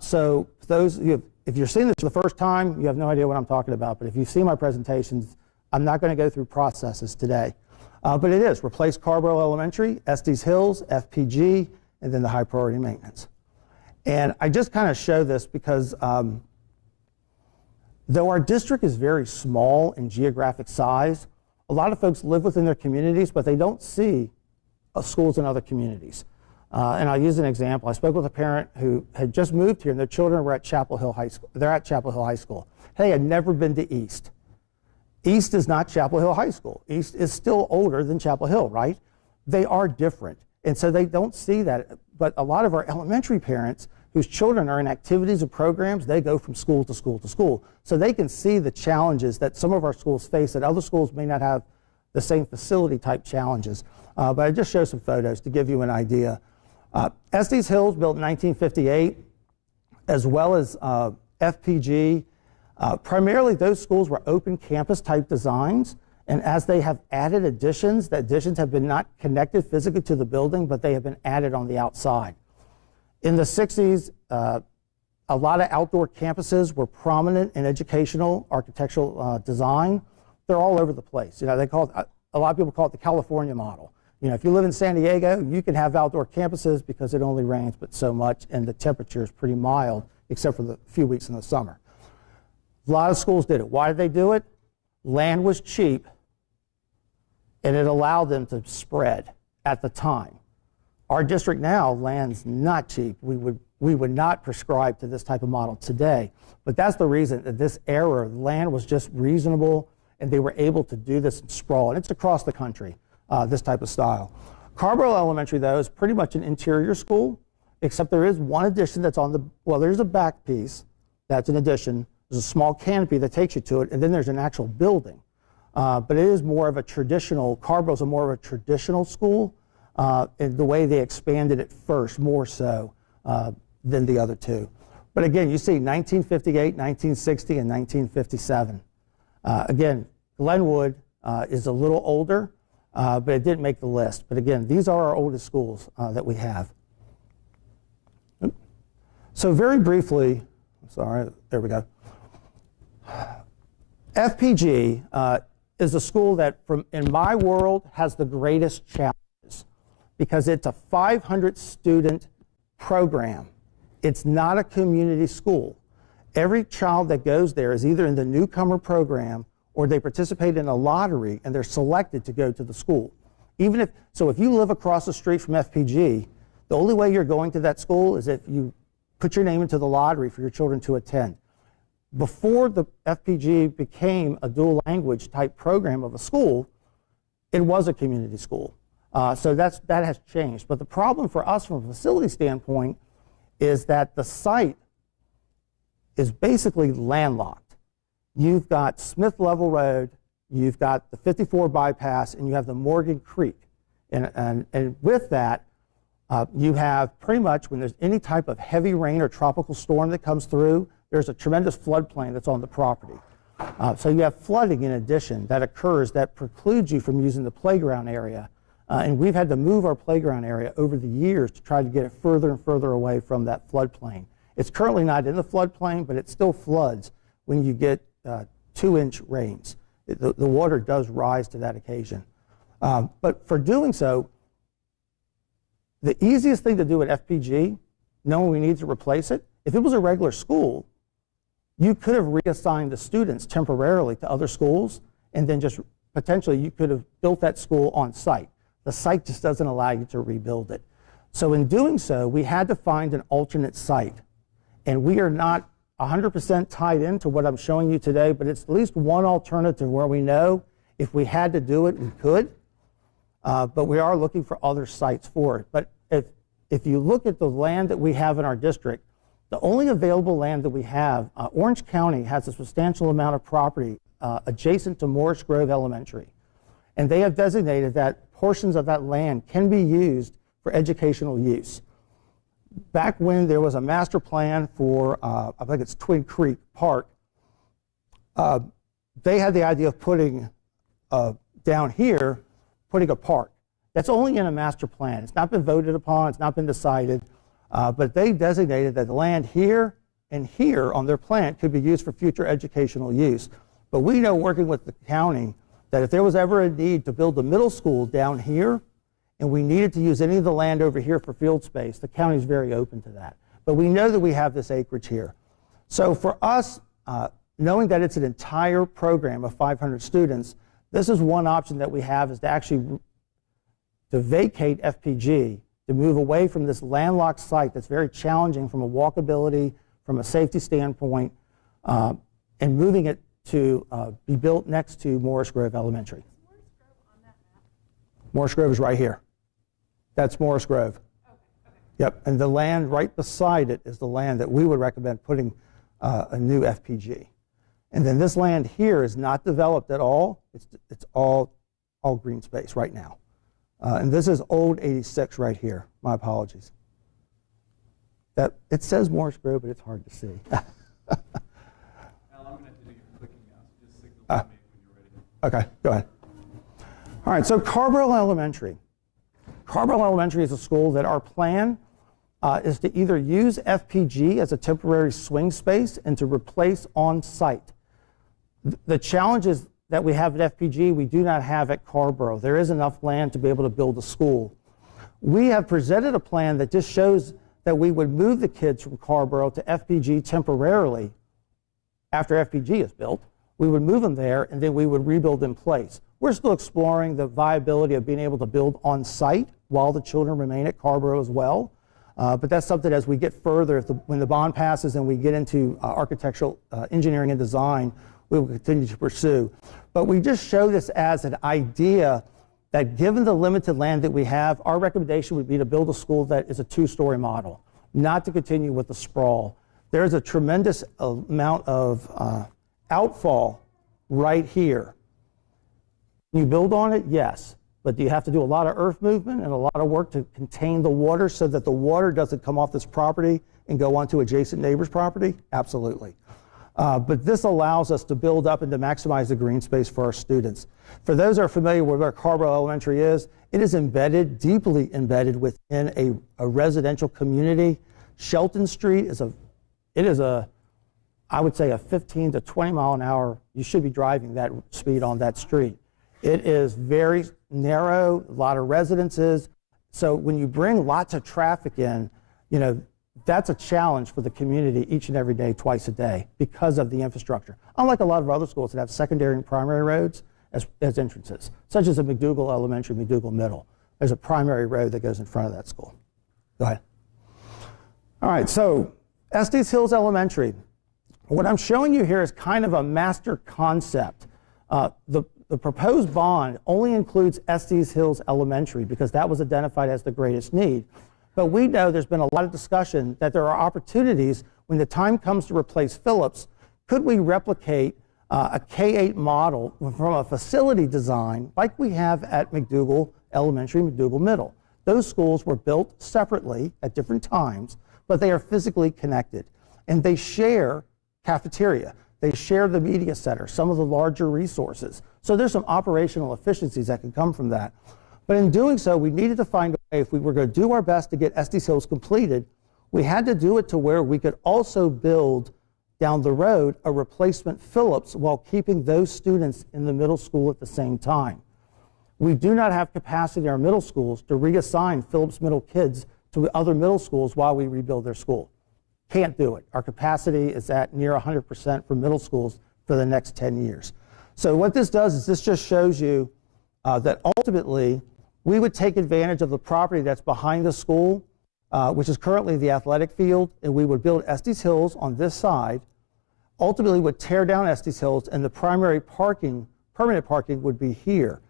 So those, if you're seeing this for the first time, you have no idea what I'm talking about, but if you've seen my presentations, I'm not going to go through processes today. But it is replace Carborough Elementary, Estes Hills, FPG, and then the high priority maintenance. And I just kind of show this because though our district is very small in geographic size, a lot of folks live within their communities, but they don't see schools in other communities. And I'll use an example. I spoke with a parent who had just moved here, and their children were at Chapel Hill High School. They're at Chapel Hill High School. They had never been to East. East is not Chapel Hill High School. East is still older than Chapel Hill, right? They are different. And so they don't see that. But a lot of our elementary parents whose children are in activities or programs, they go from school to school to school. So they can see the challenges that some of our schools face that other schools may not have the same facility type challenges. But I just show some photos to give you an idea. Estes Hills built in 1958, as well as FPG. Primarily those schools were open campus type designs, and as they have added additions, the additions have been not connected physically to the building, but they have been added on the outside. In the 60s, a lot of outdoor campuses were prominent in educational architectural design. They're all over the place. You know, they call it, a lot of people call it the California model. You know, if you live in San Diego, you can have outdoor campuses because it only rains but so much, and the temperature is pretty mild, except for the few weeks in the summer. A lot of schools did it. Why did they do it? Land was cheap, and it allowed them to spread at the time. Our district now, land's not cheap. We would not prescribe to this type of model today, but that's the reason that this era, land was just reasonable, and they were able to do this in sprawl, and it's across the country, this type of style. Carborough Elementary, though, is pretty much an interior school, except there is one addition that's on the, well, there's a back piece that's an addition. There's a small canopy that takes you to it, and then there's an actual building. But it is more of a traditional, Carborough's a more of a traditional school, in the way they expanded it first, more so than the other two. But again, you see 1958, 1960, and 1957. Again, Glenwood is a little older, but it didn't make the list. But again, these are our oldest schools that we have. So very briefly, sorry, there we go. FPG is a school that, in my world, has the greatest challenges because it's a 500-student program. It's not a community school. Every child that goes there is either in the newcomer program or they participate in a lottery and they're selected to go to the school. So if you live across the street from FPG, the only way you're going to that school is if you put your name into the lottery for your children to attend. Before the FPG became a dual language type program of a school, it was a community school. So that has changed. But the problem for us from a facility standpoint is that the site is basically landlocked. You've got Smith Level Road, you've got the 54 bypass, and you have the Morgan Creek. And with that, you have pretty much, when there's any type of heavy rain or tropical storm that comes through, there's a tremendous floodplain that's on the property. So you have flooding in addition that occurs that precludes you from using the playground area. And we've had to move our playground area over the years to try to get it further and further away from that floodplain. It's currently not in the floodplain, but it still floods when you get 2-inch rains. The water does rise to that occasion. But for doing so, the easiest thing to do at FPG, knowing we need to replace it, if it was a regular school, you could have reassigned the students temporarily to other schools, and then just potentially you could have built that school on site. The site just doesn't allow you to rebuild it. So in doing so, we had to find an alternate site. And we are not 100% tied into what I'm showing you today, but it's at least one alternative where we know if we had to do it, we could. But we are looking for other sites for it. But if you look at the land that we have in our district, the only available land that we have, Orange County has a substantial amount of property adjacent to Morris Grove Elementary. And they have designated that portions of that land can be used for educational use. Back when there was a master plan for, I think it's Twin Creek Park, they had the idea of putting down here, putting a park. That's only in a master plan. It's not been voted upon, it's not been decided, but they designated that the land here and here on their plan could be used for future educational use. But we know, working with the county, that if there was ever a need to build a middle school down here, and we needed to use any of the land over here for field space, the county is very open to that. But we know that we have this acreage here. So for us, knowing that it's an entire program of 500 students, this is one option that we have, is to actually to vacate FPG, to move away from this landlocked site that's very challenging from a walkability, from a safety standpoint, and moving it to be built next to Morris Grove Elementary. Is Morris Grove on that map? Morris Grove is right here. That's Morris Grove. Okay. Yep, and the land right beside it is the land that we would recommend putting a new FPG. And then this land here is not developed at all. It's all green space right now. And this is old 86 right here. My apologies. It says Morris Grove, but it's hard to see. Al, I'm going to have to do your clicking now, so just signal to me when you're ready. Okay, go ahead. All right, so Carborough Elementary. Carborough Elementary is a school that our plan is to either use FPG as a temporary swing space and to replace on-site. The challenges that we have at FPG, we do not have at Carborough. There is enough land to be able to build a school. We have presented a plan that just shows that we would move the kids from Carborough to FPG temporarily. After FPG is built, we would move them there, and then we would rebuild in place. We're still exploring the viability of being able to build on site while the children remain at Carborough as well. But that's something, as we get further, when the bond passes and we get into architectural engineering and design, we will continue to pursue. But we just show this as an idea that, given the limited land that we have, our recommendation would be to build a school that is a 2-story model, not to continue with the sprawl. There's a tremendous amount of outfall right here. Can you build on it? Yes. But do you have to do a lot of earth movement and a lot of work to contain the water so that the water doesn't come off this property and go onto adjacent neighbors' property? Absolutely. But this allows us to build up and to maximize the green space for our students. For those that are familiar with where Carborough Elementary is, it is embedded, deeply embedded within a residential community. Shelton Street is I would say a 15 to 20 mile an hour, you should be driving that speed on that street. It is very narrow, a lot of residences. So when you bring lots of traffic in, that's a challenge for the community each and every day, twice a day, because of the infrastructure. Unlike a lot of other schools that have secondary and primary roads as entrances, such as a McDougal Elementary, McDougal Middle. There's a primary road that goes in front of that school. Go ahead. All right, so Estes Hills Elementary. What I'm showing you here is kind of a master concept. The proposed bond only includes Estes Hills Elementary because that was identified as the greatest need. But we know there's been a lot of discussion that there are opportunities when the time comes to replace Phillips. Could we replicate a K-8 model from a facility design like we have at McDougal Elementary, McDougal Middle. Those schools were built separately at different times, but they are physically connected. And they share cafeteria. They share the media center, some of the larger resources. So there's some operational efficiencies that can come from that. But in doing so, we needed to find a way, if we were going to do our best to get Estes Hills completed, we had to do it to where we could also build down the road a replacement Phillips while keeping those students in the middle school at the same time. We do not have capacity in our middle schools to reassign Phillips Middle kids to other middle schools while we rebuild their school. Can't do it. Our capacity is at near 100% for middle schools for the next 10 years. So what this does is this just shows you that ultimately we would take advantage of the property that's behind the school, which is currently the athletic field, and we would build Estes Hills on this side, ultimately would tear down Estes Hills, and the primary parking, permanent parking would be here.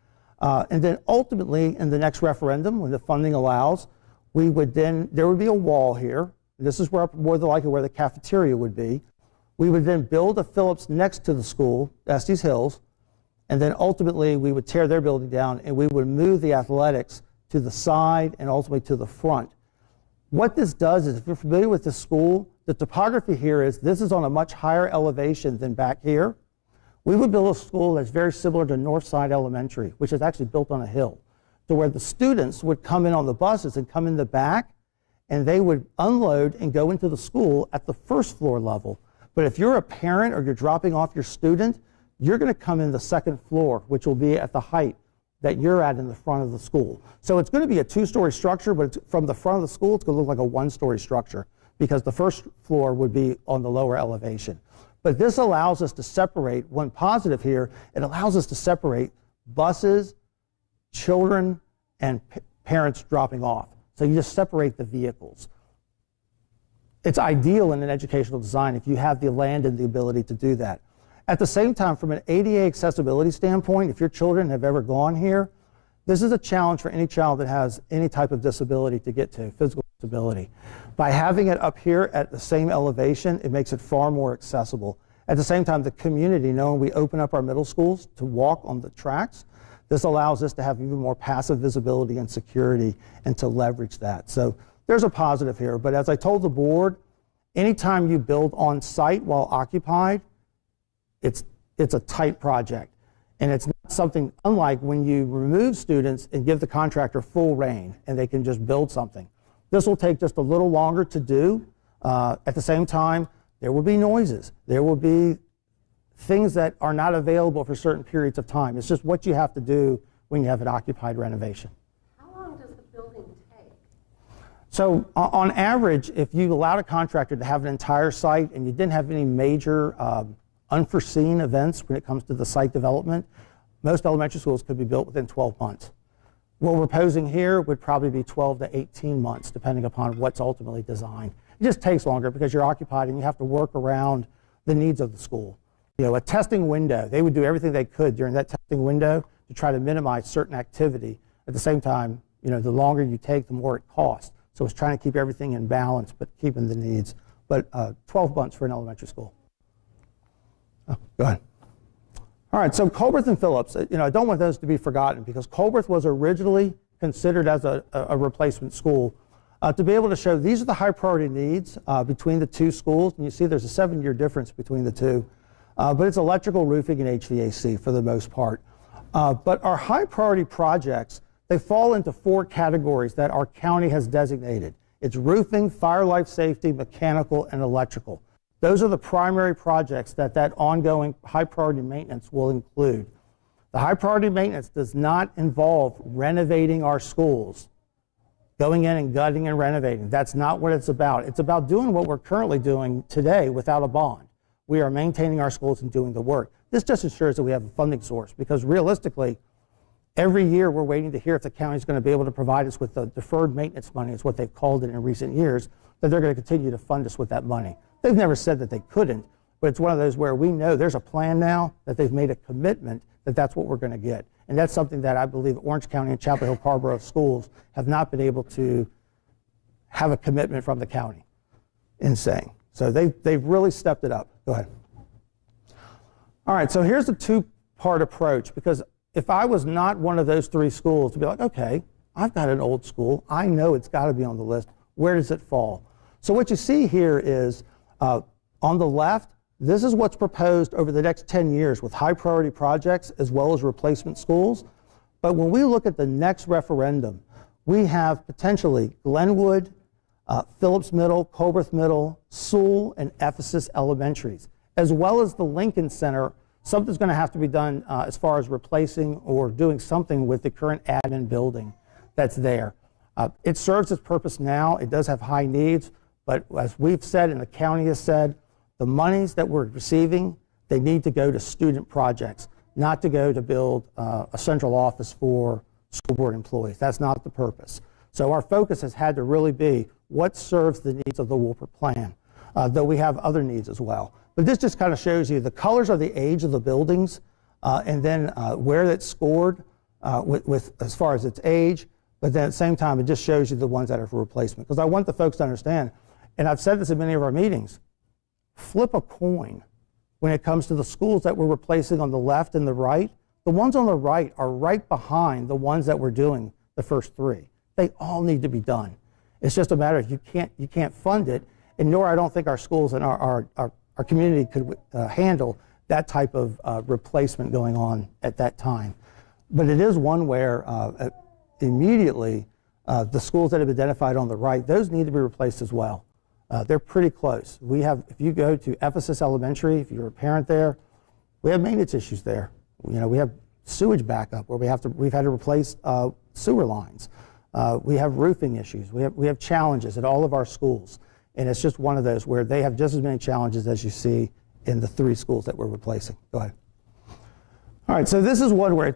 And then ultimately in the next referendum, when the funding allows, we would then, there would be a wall here. This is where, more than likely, where the cafeteria would be. We would then build a Phillips next to the school, Estes Hills, and then ultimately we would tear their building down and we would move the athletics to the side and ultimately to the front. What this does is, if you're familiar with the school, the topography here is, this is on a much higher elevation than back here. We would build a school that's very similar to Northside Elementary, which is actually built on a hill, to where the students would come in on the buses and come in the back, and they would unload and go into the school at the first floor level. But if you're a parent or you're dropping off your student, you're going to come in the second floor, which will be at the height that you're at in the front of the school. So it's going to be a two-story structure, but from the front of the school, it's going to look like a one-story structure because the first floor would be on the lower elevation. But this allows us to separate, one positive here, it allows us to separate buses, children, and parents dropping off. So you just separate the vehicles. It's ideal in an educational design if you have the land and the ability to do that. At the same time, from an ADA accessibility standpoint, if your children have ever gone here, this is a challenge for any child that has any type of disability to get to, physical disability. By having it up here at the same elevation, it makes it far more accessible. At the same time, the community, knowing we open up our middle schools to walk on the tracks, this allows us to have even more passive visibility and security and to leverage that. So there's a positive here, but as I told the board, anytime you build on site while occupied, it's a tight project. And it's not something unlike when you remove students and give the contractor full reign and they can just build something. This will take just a little longer to do. At the same time, there will be noises. There will be things that are not available for certain periods of time. It's just what you have to do when you have an occupied renovation. How long does the building take? So on average, if you allowed a contractor to have an entire site and you didn't have any major unforeseen events when it comes to the site development, most elementary schools could be built within 12 months. What we're proposing here would probably be 12 to 18 months, depending upon what's ultimately designed. It just takes longer because you're occupied and you have to work around the needs of the school. You know, a testing window, they would do everything they could during that testing window to try to minimize certain activity. At the same time, you know, the longer you take, the more it costs. So it's trying to keep everything in balance, but keeping the needs. But 12 months for an elementary school. Oh, go ahead. All right, so Colbert and Phillips, you know, I don't want those to be forgotten because Colbert was originally considered as a replacement school to be able to show these are the high priority needs between the two schools. And you see there's a 7-year difference between the two. But it's electrical, roofing, and HVAC for the most part. But our high priority projects, they fall into 4 categories that our county has designated. It's roofing, fire life safety, mechanical, and electrical. Those are the primary projects that ongoing high priority maintenance will include. The high priority maintenance does not involve renovating our schools, going in and gutting and renovating. That's not what it's about. It's about doing what we're currently doing today without a bond. We are maintaining our schools and doing the work. This just ensures that we have a funding source because realistically, every year we're waiting to hear if the county is going to be able to provide us with the deferred maintenance money, is what they've called it in recent years, that they're going to continue to fund us with that money. They've never said that they couldn't, but it's one of those where we know there's a plan now that they've made a commitment that that's what we're going to get. And that's something that I believe Orange County and Chapel Hill Carrboro schools have not been able to have a commitment from the county in saying. So they've really stepped it up. Go ahead. All right, so here's the two-part approach, because if I was not one of those three schools, to be like, okay, I've got an old school, I know it's got to be on the list, where does it fall? So what you see here is, on the left, this is what's proposed over the next 10 years with high priority projects as well as replacement schools. But when we look at the next referendum, we have potentially Glenwood, Phillips Middle, Colbert Middle, Sewell, and Ephesus Elementaries, as well as the Lincoln Center. Something's going to have to be done as far as replacing or doing something with the current admin building that's there. It serves its purpose now. It does have high needs, but as we've said and the county has said, the monies that we're receiving, they need to go to student projects, not to go to build a central office for school board employees. That's not the purpose. So our focus has had to really be what serves the needs of the Wolpert plan, though we have other needs as well. But this just kind of shows you the colors are the age of the buildings, and then where it's scored with as far as its age, but then at the same time, it just shows you the ones that are for replacement. Because I want the folks to understand, and I've said this in many of our meetings, flip a coin when it comes to the schools that we're replacing on the left and the right. The ones on the right are right behind the ones that we're doing the first three. They all need to be done. It's just a matter of you can't fund it, and nor I don't think our schools and our community could handle that type of replacement going on at that time. But it is one where immediately the schools that have been identified on the right, those need to be replaced as well. They're pretty close. We have, if you go to Ephesus Elementary, if you're a parent there, we have maintenance issues there. You know, we have sewage backup where we've had to replace sewer lines. We have roofing issues. We have challenges at all of our schools, and it's just one of those where they have just as many challenges as you see in the three schools that we're replacing. Go ahead. All right, so this is one where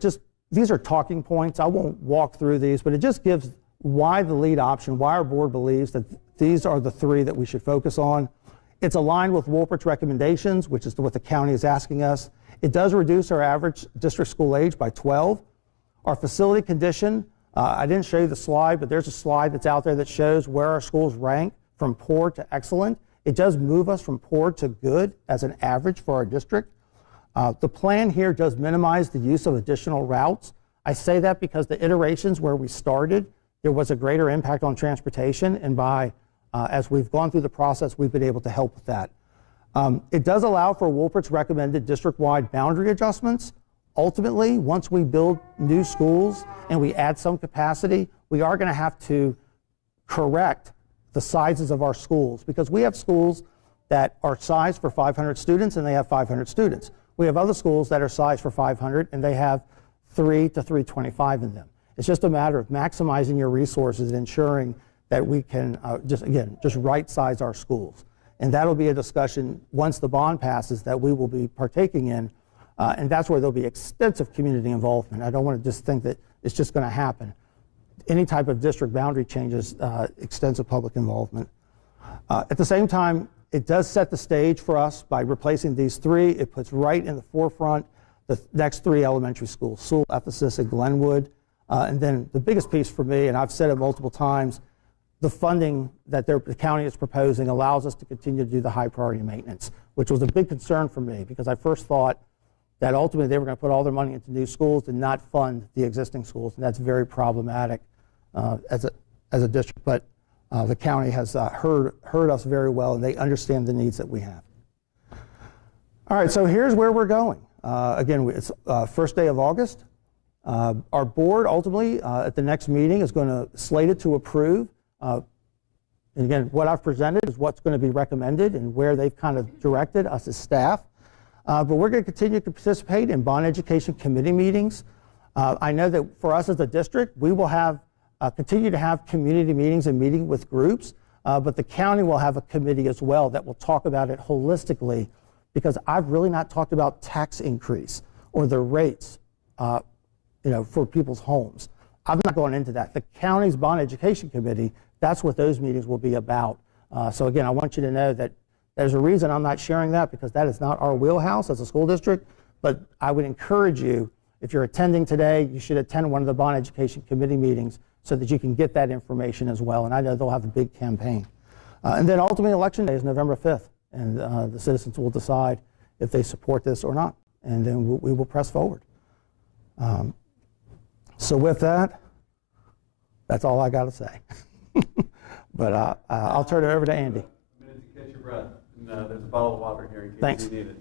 these are talking points. I won't walk through these, but it just gives why the lead option, why our board believes that these are the three that we should focus on. It's aligned with Wolpert's recommendations, which is what the county is asking us. It does reduce our average district school age by 12. Our facility condition, I didn't show you the slide, but there's a slide that's out there that shows where our schools rank from poor to excellent. It does move us from poor to good as an average for our district. The plan here does minimize the use of additional routes. I say that because the iterations where we started, there was a greater impact on transportation, and as we've gone through the process, we've been able to help with that. It does allow for Wolpert's recommended district-wide boundary adjustments. Ultimately, once we build new schools and we add some capacity, we are going to have to correct the sizes of our schools, because we have schools that are sized for 500 students and they have 500 students. We have other schools that are sized for 500 and they have 3 to 325 in them. It's just a matter of maximizing your resources and ensuring that we can just right size our schools. And that'll be a discussion once the bond passes that we will be partaking in, and that's where there'll be extensive community involvement. I don't want to just think that it's just going to happen. Any type of district boundary changes, extensive public involvement. At the same time, it does set the stage for us by replacing these three. It puts right in the forefront the next three elementary schools, Sewell, Ephesus, and Glenwood. And then the biggest piece for me, and I've said it multiple times, the funding that the county is proposing allows us to continue to do the high priority maintenance, which was a big concern for me because I first thought that ultimately they were going to put all their money into new schools and not fund the existing schools, and that's very problematic as a district. But the county has heard us very well, and they understand the needs that we have. All right, so here's where we're going. Again, it's first day of August. Our board ultimately at the next meeting is going to slate it to approve. And again, what I've presented is what's going to be recommended and where they've kind of directed us as staff. But we're going to continue to participate in bond education committee meetings. I know that for us as a district, we will have continue to have community meetings and meeting with groups, but the county will have a committee as well that will talk about it holistically, because I've really not talked about tax increase or the rates for people's homes. I've not gone into that. The county's bond education committee, that's what those meetings will be about. So again, I want you to know that there's a reason I'm not sharing that, because that is not our wheelhouse as a school district, but I would encourage you, if you're attending today, you should attend one of the bond education committee meetings so that you can get that information as well. And I know they'll have a big campaign. And then ultimately election day is November 5th, and the citizens will decide if they support this or not. and then we will press forward. So with that, that's all I got to say. But I'll turn it over to Andy. A minute to catch your breath. And there's a bottle of water here in case Thanks. you need it.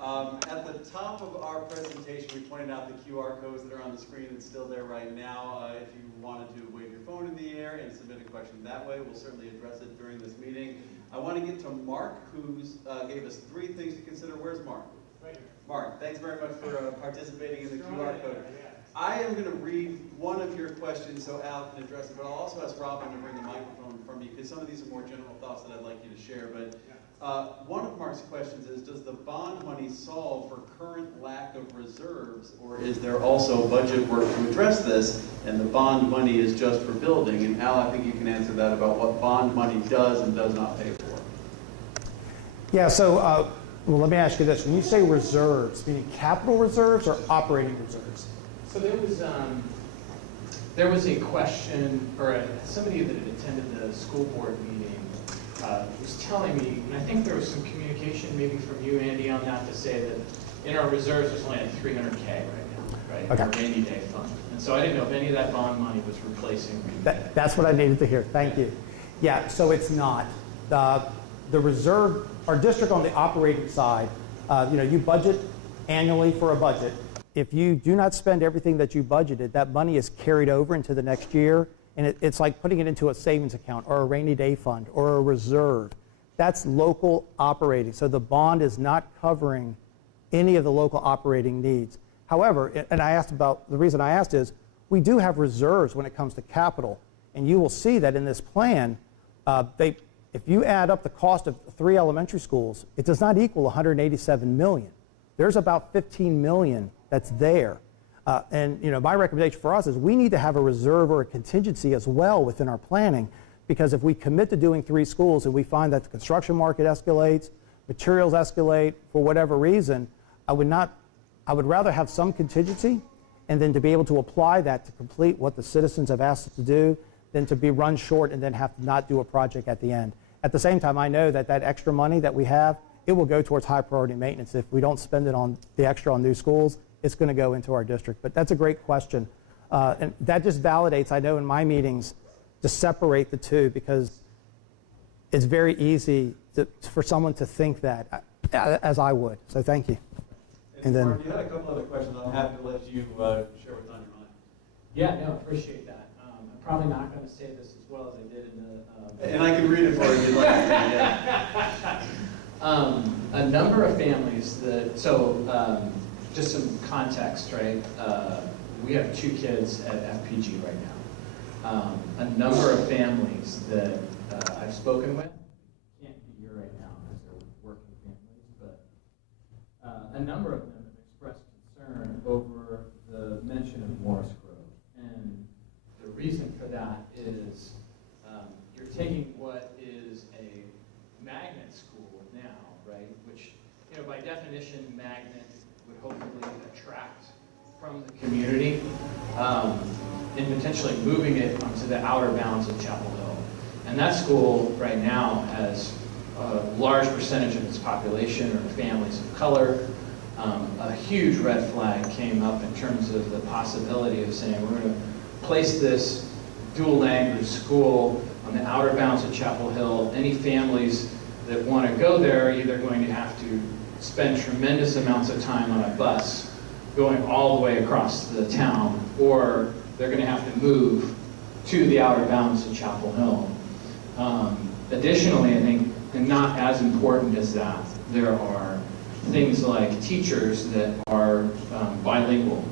At the top of our presentation, we pointed out the QR codes that are on the screen. It's still there right now. If you wanted to wave your phone in the air and submit a question that way, we'll certainly address it during this meeting. I want to get to Mark, who gave us 3 things to consider. Where's Mark? Right here. Mark, thanks very much for participating in the QR code. I am going to read one of your questions so Al can address it, but I'll also ask Robin to bring the microphone from you because some of these are more general thoughts that I'd like you to share. But one of Mark's questions is, does the bond money solve for current lack of reserves, or is there also budget work to address this, and the bond money is just for building? And Al, I think you can answer that about what bond money does and does not pay for. Yeah, so well, let me ask you this. When you say reserves, meaning capital reserves or operating reserves? So there was a question, or somebody that had attended the school board meeting was telling me, and I think there was some communication maybe from you, Andy, on that to say that in our reserves there's only like $300K right now, right? Okay. Our rainy day fund. And so I didn't know if any of that bond money was replacing rainy day. That's what I needed to hear. Thank you. Yeah, so it's not. The reserve, our district on the operating side, you budget annually for a budget. If you do not spend everything that you budgeted, that money is carried over into the next year, and it's like putting it into a savings account or a rainy day fund or a reserve. That's local operating. So the bond is not covering any of the local operating needs. However, and I asked about, the reason I asked is, we do have reserves when it comes to capital, and you will see that in this plan, if you add up the cost of 3 elementary schools, it does not equal $187 million. There's about $15 million that's there. And my recommendation for us is we need to have a reserve or a contingency as well within our planning, because if we commit to doing 3 schools and we find that the construction market escalates, materials escalate for whatever reason, I would rather have some contingency and then to be able to apply that to complete what the citizens have asked us to do than to be run short and then have to not do a project at the end. At the same time, I know that that extra money that we have, it will go towards high priority maintenance. If we don't spend it on the extra on new schools, it's going to go into our district. But that's a great question. And that just validates, I know in my meetings, to separate the two, because it's very easy for someone to think that, as I would. So thank you. And then, Mark, you had a couple other questions. I'm happy to let you share what's on your mind. Yeah, no, appreciate that. I'm probably not going to say this as well as I did in the... and I can read it for you if you'd like to. Yeah. A number of families that, just some context, right? We have 2 kids at FPG right now. A number of families that I've spoken with, can't be here right now because they're working families, but a number of them have expressed concern over the mention of Morris Grove. And the reason for that is you're taking what is a magnet school now, right? Which, by definition, magnet would hopefully attract from the community, and potentially moving it onto the outer bounds of Chapel Hill. And that school right now has a large percentage of its population are families of color. A huge red flag came up in terms of the possibility of saying we're going to place this dual language school on the outer bounds of Chapel Hill. Any families that want to go there are either going to have to spend tremendous amounts of time on a bus going all the way across the town, or they're going to have to move to the outer bounds of Chapel Hill. Additionally, I think, and not as important as that, there are things like teachers that are bilingual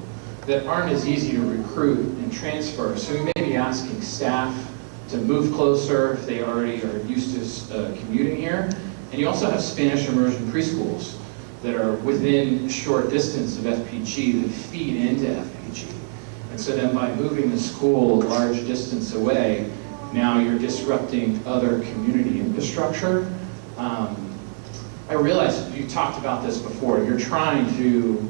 that aren't as easy to recruit and transfer. So we may be asking staff to move closer if they already are used to commuting here. And you also have Spanish immersion preschools that are within short distance of FPG that feed into FPG. And so then by moving the school a large distance away, now you're disrupting other community infrastructure. I realize you talked about this before. You're trying to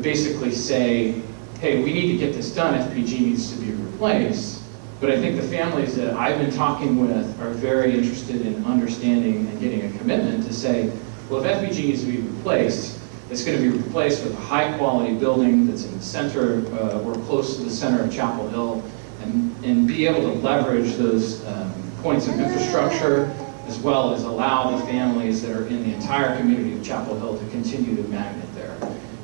basically say, hey, we need to get this done, FPG needs to be replaced. But I think the families that I've been talking with are very interested in understanding and getting a commitment to say, well, if FPG needs to be replaced, It's going to be replaced with a high-quality building that's in the center, or close to the center of Chapel Hill, and be able to leverage those points of infrastructure, as well as allow the families that are in the entire community of Chapel Hill to continue to magnet there.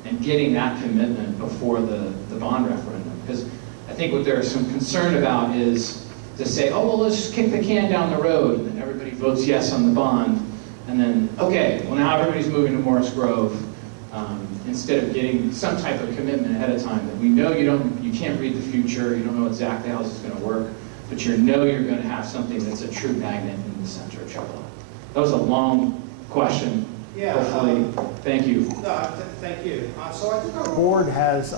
And getting that commitment before the bond referendum. Because I think what there's some concern about is to say, oh, well, let's just kick the can down the road, and then everybody votes yes on the bond, and then, okay, well, now everybody's moving to Morris Grove, instead of getting some type of commitment ahead of time that we know you can't read the future, you don't know exactly how this is going to work, but you know you're going to have something that's a true magnet in the center of Chapel Hill. That was a long question. Yeah. Hopefully, thank you. No, thank you. So I think The board has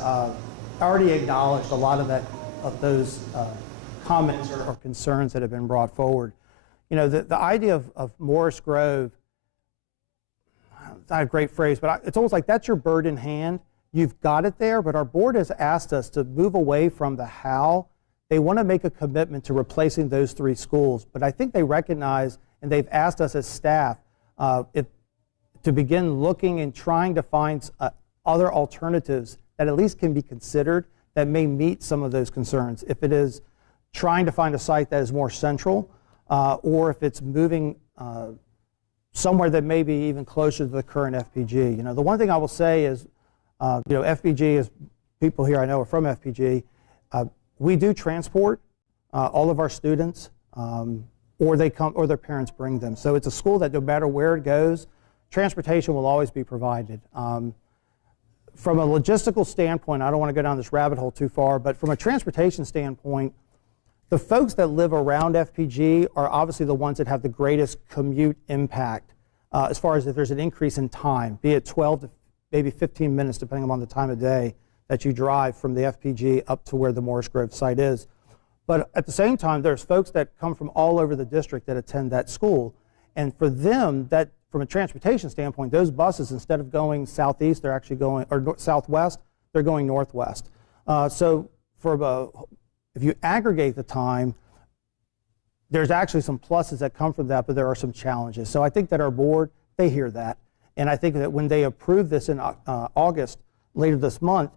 already acknowledged a lot of those comments or concerns that have been brought forward. You know, the idea of Morris Grove, it's not a great phrase, but it's almost like that's your bird in hand. You've got it there, but our board has asked us to move away from the how. They want to make a commitment to replacing those 3 schools, but I think they recognize, and they've asked us as staff, to begin looking and trying to find other alternatives that at least can be considered that may meet some of those concerns. If it is trying to find a site that is more central, or if it's moving somewhere that may be even closer to the current FPG. You know, the one thing I will say is, you know, FPG is, people here I know are from FPG. We do transport all of our students, or they come, or their parents bring them. So it's a school that no matter where it goes, transportation will always be provided. From a logistical standpoint, I don't want to go down this rabbit hole too far, but from a transportation standpoint, the folks that live around FPG are obviously the ones that have the greatest commute impact as far as if there's an increase in time, be it 12 to maybe 15 minutes, depending on the time of day that you drive from the FPG up to where the Morris Grove site is. But at the same time, there's folks that come from all over the district that attend that school. And for them, that from a transportation standpoint, those buses, instead of going southeast, they're actually going, or southwest, they're going northwest. So if you aggregate the time, there's actually some pluses that come from that, but there are some challenges. So I think that our board, they hear that. And I think that when they approve this in August, later this month,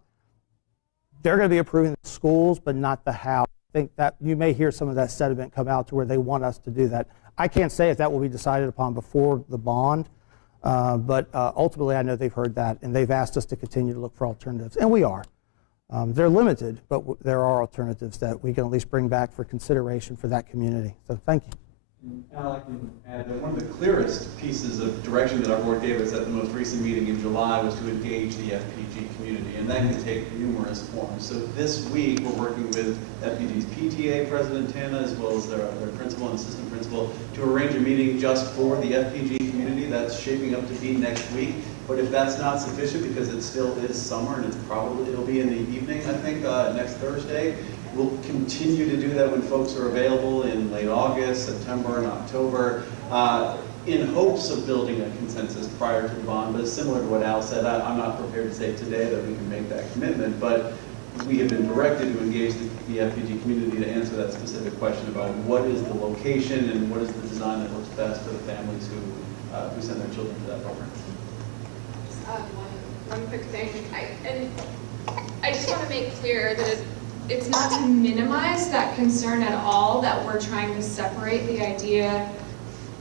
they're going to be approving the schools, but not the how. I think that you may hear some of that sentiment come out to where they want us to do that. I can't say if that will be decided upon before the bond, but ultimately I know they've heard that, and they've asked us to continue to look for alternatives, and we are. They're limited, but there are alternatives that we can at least bring back for consideration for that community. So thank you. Al, I can add that one of the clearest pieces of direction that our board gave us at the most recent meeting in July was to engage the FPG community, and that can take numerous forms. So this week, we're working with FPG's PTA president, Tana, as well as their principal and assistant principal, to arrange a meeting just for the FPG community. That's shaping up to be next week. But if that's not sufficient, because it still is summer, and it'll be in the evening, I think, next Thursday, we'll continue to do that when folks are available in late August, September, and October, in hopes of building a consensus prior to the bond. But similar to what Al said, I'm not prepared to say today that we can make that commitment, but we have been directed to engage the FPG community to answer that specific question about what is the location and what is the design that works best for the families who send their children to that program. One quick thing, I just want to make clear that it's not to minimize that concern at all that we're trying to separate the idea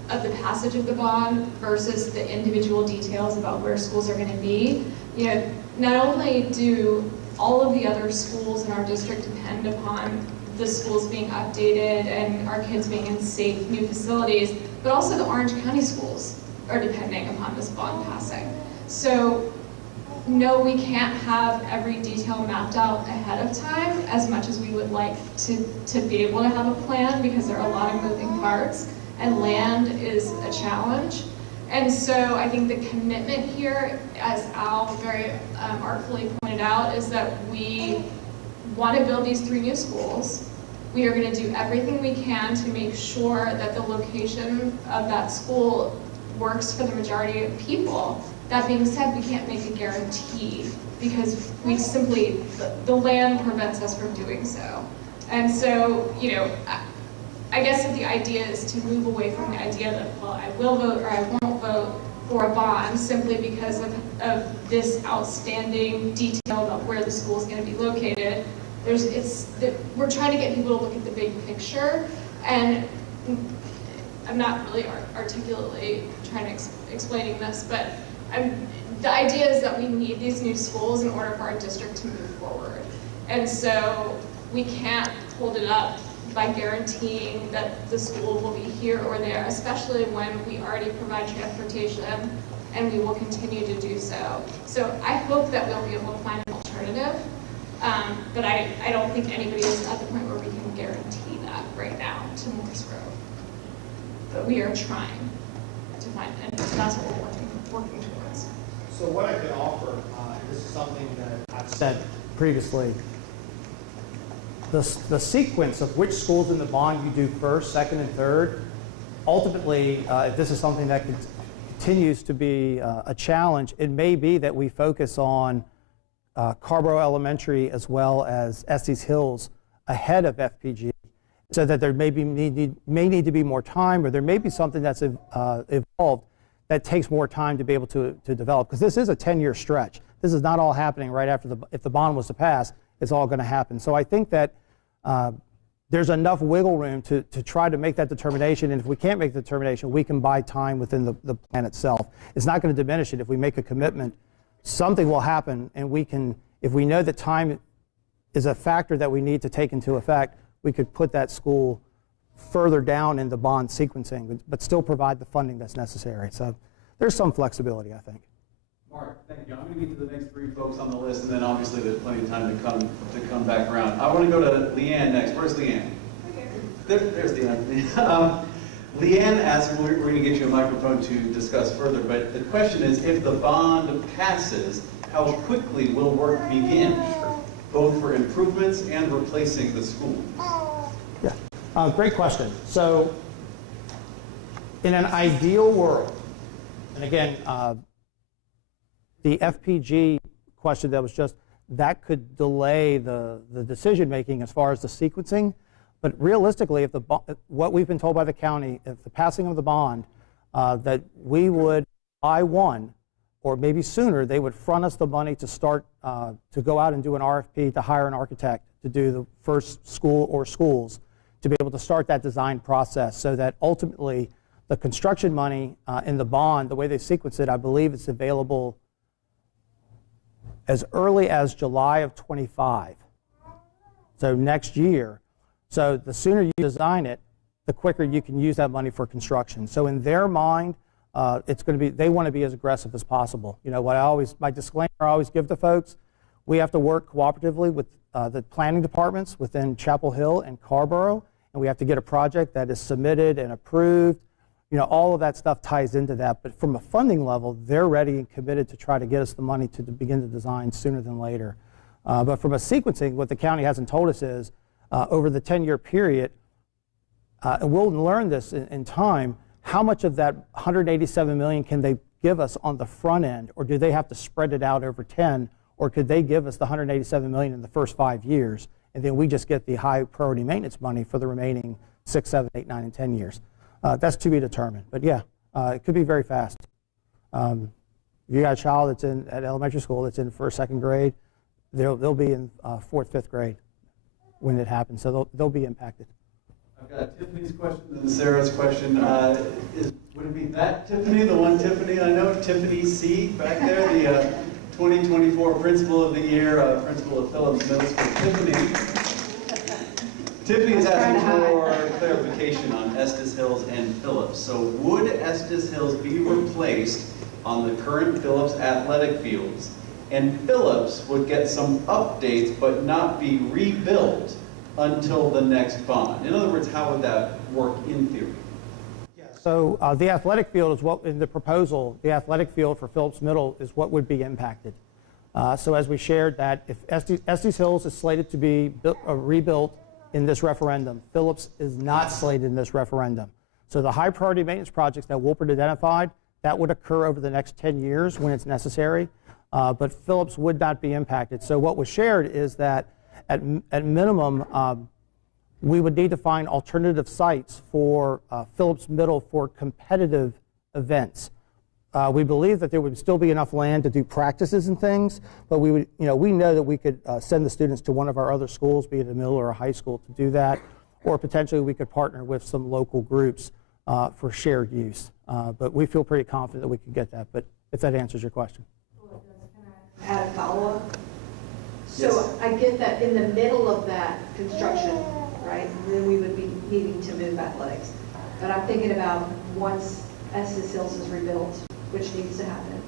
of the passage of the bond versus the individual details about where schools are going to be. You know, not only do all of the other schools in our district depend upon the schools being updated and our kids being in safe new facilities, but also the Orange County schools are depending upon this bond passing. So no, we can't have every detail mapped out ahead of time as much as we would like to be able to have a plan, because there are a lot of moving parts and land is a challenge. And so I think the commitment here, as Al very artfully pointed out, is that we want to build these 3 new schools. We are going to do everything we can to make sure that the location of that school works for the majority of people. That being said, we can't make a guarantee because we simply, the land prevents us from doing so. And so, you know, I guess the idea is to move away from the idea that, well, I will vote or I won't vote for a bond simply because of this outstanding detail about where the school is going to be located. We're trying to get people to look at the big picture, and I'm not really articulately trying to explaining this, but the idea is that we need these new schools in order for our district to move forward. And so we can't hold it up by guaranteeing that the school will be here or there, especially when we already provide transportation and we will continue to do so. So I hope that we'll be able to find an alternative, but I don't think anybody is at the point where we can guarantee that right now to Morris Grove. But we are trying to find, and that's what we're working towards. So what I could offer, and this is something that I've Said previously, the sequence of which schools in the bond you do first, second, and third, ultimately, if this is something that continues to be a challenge, it may be that we focus on Carborough Elementary as well as Estes Hills ahead of FPG, so that there may need to be more time, or there may be something that's evolved that takes more time to be able to develop, because this is a 10-year stretch. This is not all happening right after if the bond was to pass, it's all going to happen. So I think that there's enough wiggle room to try to make that determination, and if we can't make the determination, we can buy time within the plan itself. It's not going to diminish it. If we make a commitment, something will happen, and we can, if we know that time is a factor that we need to take into effect, we could put that school further down in the bond sequencing, but still provide the funding that's necessary. So there's some flexibility, I think. Mark, thank you. I'm going to get to the next three folks on the list, and then obviously there's plenty of time to come back around. I want to go to Leanne next. Where's Leanne? There's Leanne. Leanne asked, we're going to get you a microphone to discuss further, but the question is, if the bond passes, how quickly will work begin, both for improvements and replacing the school? Yeah, great question. So in an ideal world, and again, the FPG question that was just, that could delay the decision making as far as the sequencing. But realistically, if what we've been told by the county, if the passing of the bond, that we would, by one, or maybe sooner, they would front us the money to start, to go out and do an RFP to hire an architect to do the first school or schools, to be able to start that design process, so that ultimately the construction money in the bond, the way they sequence it, I believe it's available as early as July of 25, so next year. So the sooner you design it, the quicker you can use that money for construction. So in their mind, it's going to be, they want to be as aggressive as possible. You know, my disclaimer I always give to folks, we have to work cooperatively with the planning departments within Chapel Hill and Carborough, and we have to get a project that is submitted and approved. You know, all of that stuff ties into that, but from a funding level, they're ready and committed to try to get us the money to begin the design sooner than later. But from a sequencing, what the county hasn't told us is, over the 10-year period, and we'll learn this in time, how much of that $187 million can they give us on the front end, or do they have to spread it out over 10, or could they give us the $187 million in the first 5 years, and then we just get the high priority maintenance money for the remaining 6, 7, 8, 9, and 10 years. That's to be determined, but yeah, it could be very fast. If you got a child that's at elementary school that's in first, second grade, they'll be in fourth, fifth grade when it happens, so they'll be impacted. I've got Tiffany's question and Sarah's question. Would it be that Tiffany, the one Tiffany I know, Tiffany C. back there, the 2024 Principal of the Year, Principal of Phillips Middle School. Tiffany is asking for clarification on Estes Hills and Phillips. So would Estes Hills be replaced on the current Phillips athletic fields, and Phillips would get some updates but not be rebuilt until the next bond? In other words, how would that work in theory? So the athletic field is what, in the proposal, the athletic field for Phillips Middle is what would be impacted. So as we shared that, if Estes Hills is slated to be rebuilt in this referendum, Phillips is not slated in this referendum. So the high priority maintenance projects that Wolpert identified, that would occur over the next 10 years when it's necessary, but Phillips would not be impacted. So what was shared is that at minimum, we would need to find alternative sites for Phillips Middle for competitive events. We believe that there would still be enough land to do practices and things, but we would, we know that we could send the students to one of our other schools, be it a middle or a high school, to do that, or potentially we could partner with some local groups for shared use. But we feel pretty confident that we can get that, but if that answers your question. Add a follow-up? Yes. So I get that in the middle of that construction, right, then we would be needing to move athletics. But I'm thinking about once Estes Hills is rebuilt, which needs to happen,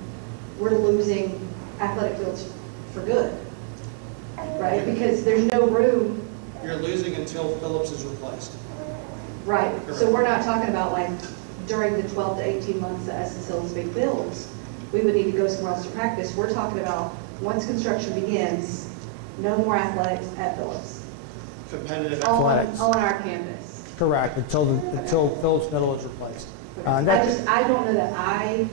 we're losing athletic fields for good, right? Because there's no room. You're losing until Phillips is replaced. Right, so we're not talking about like during the 12 to 18 months that Estes Hills is being built, we would need to go somewhere else to practice. We're talking about once construction begins, no more athletics at Phillips. Competitive Athletics. On our campus. Correct, until Phillips Middle is replaced. I don't know that I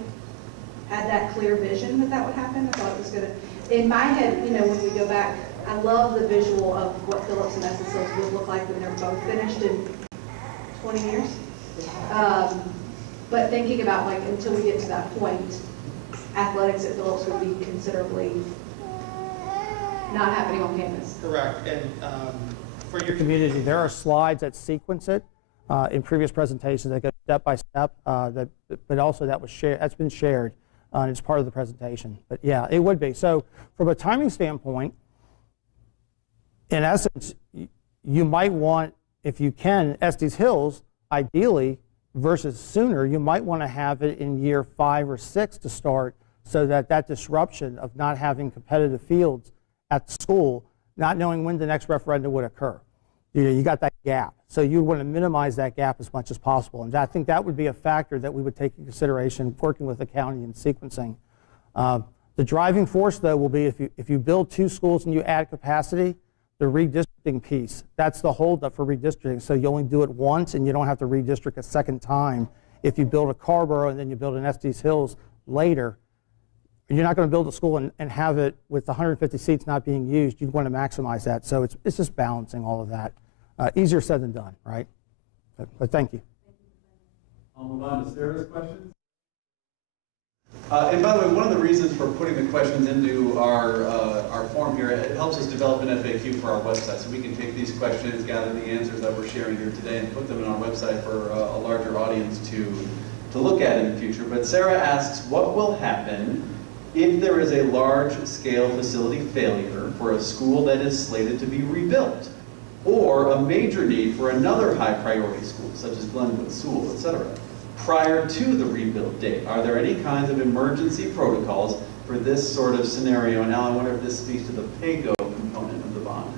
had that clear vision that would happen. I thought it was gonna, in my head, when we go back, I love the visual of what Phillips and Estes Hills would look like when they're both finished in 20 years. But thinking about like until we get to that point, athletics at Phillips would be considerably not happening on campus. Correct, and for your Community, there are slides that sequence it in previous presentations that go step by step, but also that's been shared and it's part of the presentation. But yeah, it would be. So from a timing standpoint, in essence, you might want, if you can, Estes Hills, ideally, versus sooner, you might want to have it in year 5 or 6 to start, so that disruption of not having competitive fields at the school, not knowing when the next referendum would occur. You got that gap. So you want to minimize that gap as much as possible. And I think that would be a factor that we would take into consideration working with the county and sequencing. The driving force, though, will be if you build 2 schools and you add capacity, the redistricting piece, that's the holdup for redistricting. So you only do it once and you don't have to redistrict a second time. If you build a Carborough and then you build an Estes Hills later, you're not going to build a school and have it with 150 seats not being used. You'd want to maximize that. So it's just balancing all of that. Easier said than done, right? But thank you. I'll move on to Sarah's questions. And by the way, one of the reasons for putting the questions into our form here, it helps us develop an FAQ for our website, so we can take these questions, gather the answers that we're sharing here today, and put them on our website for a larger audience to look at in the future. But Sarah asks, what will happen if there is a large-scale facility failure for a school that is slated to be rebuilt, or a major need for another high-priority school, such as Glenwood, Sewell, etc., prior to the rebuild date? Are there any kinds of emergency protocols for this sort of scenario? And Al, I wonder if this speaks to the pay-go component of the bond.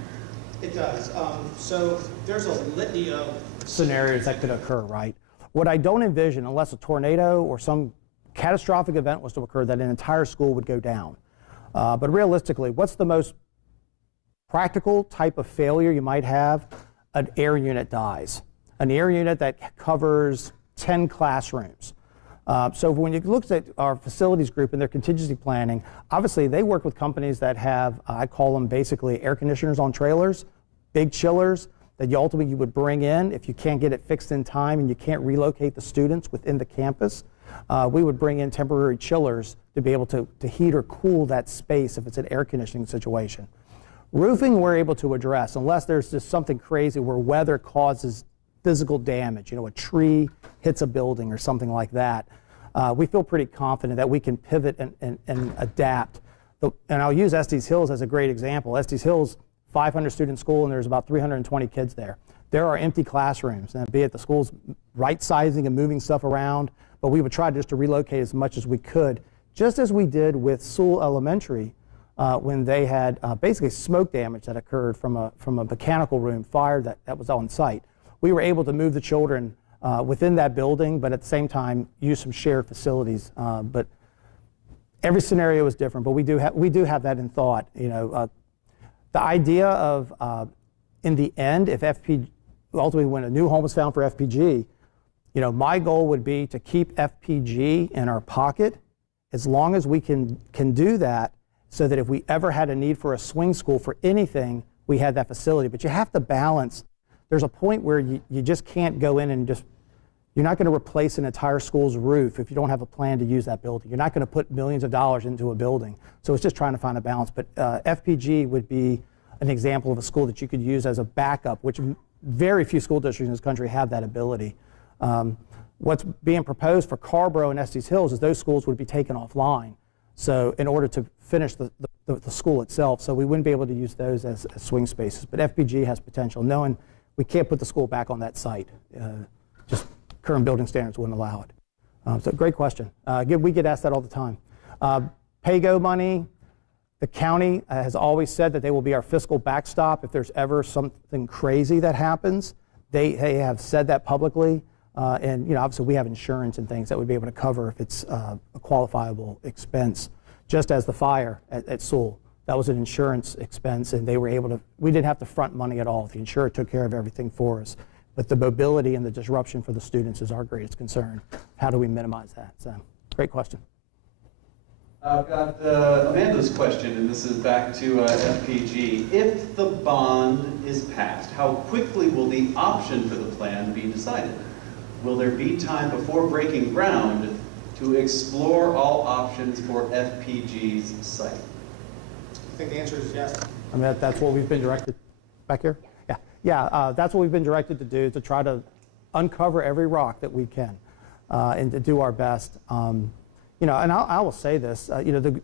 It does. So there's a litany of Scenarios that could occur, right? What I don't envision, unless a tornado or some catastrophic event was to occur, that an entire school would go down. But realistically, what's the most practical type of failure you might have? An air unit dies. An air unit that covers 10 classrooms. So when you look at our facilities group and their contingency planning, obviously they work with companies that have, I call them basically air conditioners on trailers, big chillers that you ultimately would bring in if you can't get it fixed in time and you can't relocate the students within the campus. We would bring in temporary chillers to be able to heat or cool that space if it's an air conditioning situation. Roofing we're able to address unless there's just something crazy where weather causes physical damage, a tree hits a building or something like that. We feel pretty confident that we can pivot and adapt. And I'll use Estes Hills as a great example. Estes Hills, 500 student school, and there's about 320 kids there. There are empty classrooms, and be it the school's right sizing and moving stuff around, but we would try just to relocate as much as we could, just as we did with Sewell Elementary when they had basically smoke damage that occurred from a mechanical room fire that was on site. We were able to move the children within that building, but at the same time use some shared facilities. But every scenario is different, but we do have that in thought. The idea of in the end, if ultimately when a new home is found for FPG, my goal would be to keep FPG in our pocket as long as we can do that, so that if we ever had a need for a swing school for anything, we had that facility. But you have to balance. there's a point where you just can't go in and you're not going to replace an entire school's roof if you don't have a plan to use that building. You're not going to put millions of dollars into a building. So it's just trying to find a balance. But FPG would be an example of a school that you could use as a backup, which very few school districts in this country have that ability. What's being proposed for Carborough and Estes Hills is those schools would be taken offline. So in order to finish the school itself, so we wouldn't be able to use those as swing spaces. But FPG has potential, knowing we can't put the school back on that site. Just current building standards wouldn't allow it. So great question. We get asked that all the time. PAYGO money, the county has always said that they will be our fiscal backstop if there's ever something crazy that happens. They have said that publicly. And obviously we have insurance and things that would be able to cover if it's a qualifiable expense, just as the fire at Sewell. That was an insurance expense, and they were able to, we didn't have to front money at all. The insurer took care of everything for us. But the mobility and the disruption for the students is our greatest concern. How do we minimize that? So, great question. I've got Amanda's question, and this is back to FPG. If the bond is passed, how quickly will the option for the plan be decided? Will there be time before breaking ground to explore all options for FPG's site? I think the answer is yes. I mean, that's what we've been directed. Back here? Yeah, that's what we've been directed to do, to try to uncover every rock that we can and to do our best. And I will say this, the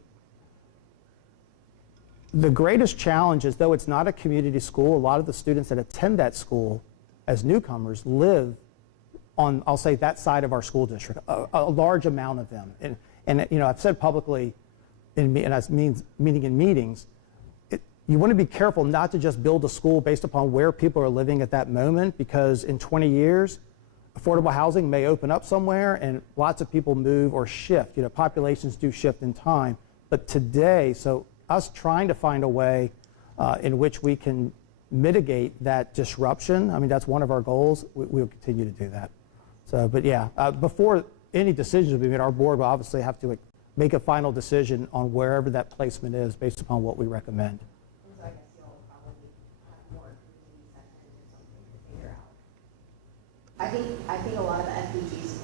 greatest challenge is, though it's not a community school, a lot of the students that attend that school as newcomers live on, I'll say, that side of our school district, a large amount of them. And I've said publicly, and that means meeting in meetings, you want to be careful not to just build a school based upon where people are living at that moment, because in 20 years, affordable housing may open up somewhere and lots of people move or shift. Populations do shift in time. But today, so us trying to find a way in which we can mitigate that disruption, I mean, that's one of our goals. We'll continue to do that. So, but yeah, before any decisions will be made, our board will obviously have to make a final decision on wherever that placement is based upon what we recommend. So I guess you'll probably have more community sessions or something to figure out. I think a lot of the FPGs,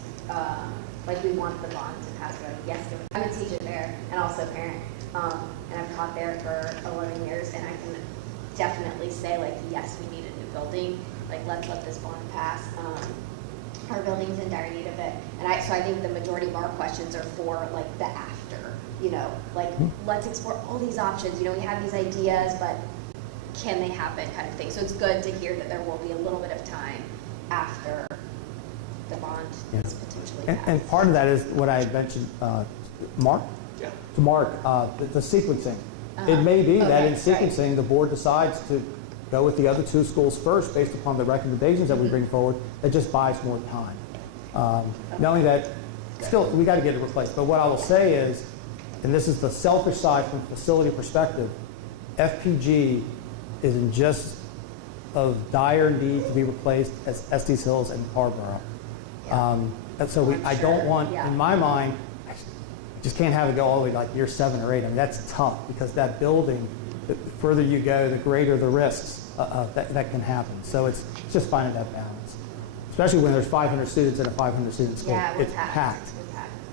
like we want the bond to pass. Yes, I'm a teacher there and also a parent, and I've taught there for 11 years, and I can definitely say, like, yes, we need a new building. Like, let's let this bond pass. Our building's in dire need of it, and so I think the majority of our questions are for like the after. Let's explore all these options. We have these ideas, but can they happen, kind of thing. So it's good to hear that there will be a little bit of time after the bond is potentially passed. And part of that is what I had mentioned, Mark? Yeah. To Mark, the sequencing. It may be that in sequencing, the board decides to go with the other two schools first based upon the recommendations that we bring forward. That just buys more time. Knowing that still we got to get it replaced. But what I will say is, and this is the selfish side from a facility perspective, FPG is in just of dire need to be replaced as Estes Hills and Carborough. And so I don't want, in my mind, just can't have it go all the way like year 7 or 8. I mean, that's tough because that building, the further you go, the greater the risks that can happen. So it's just finding that balance, especially when there's 500 students in a 500 student school. Yeah, it's packed.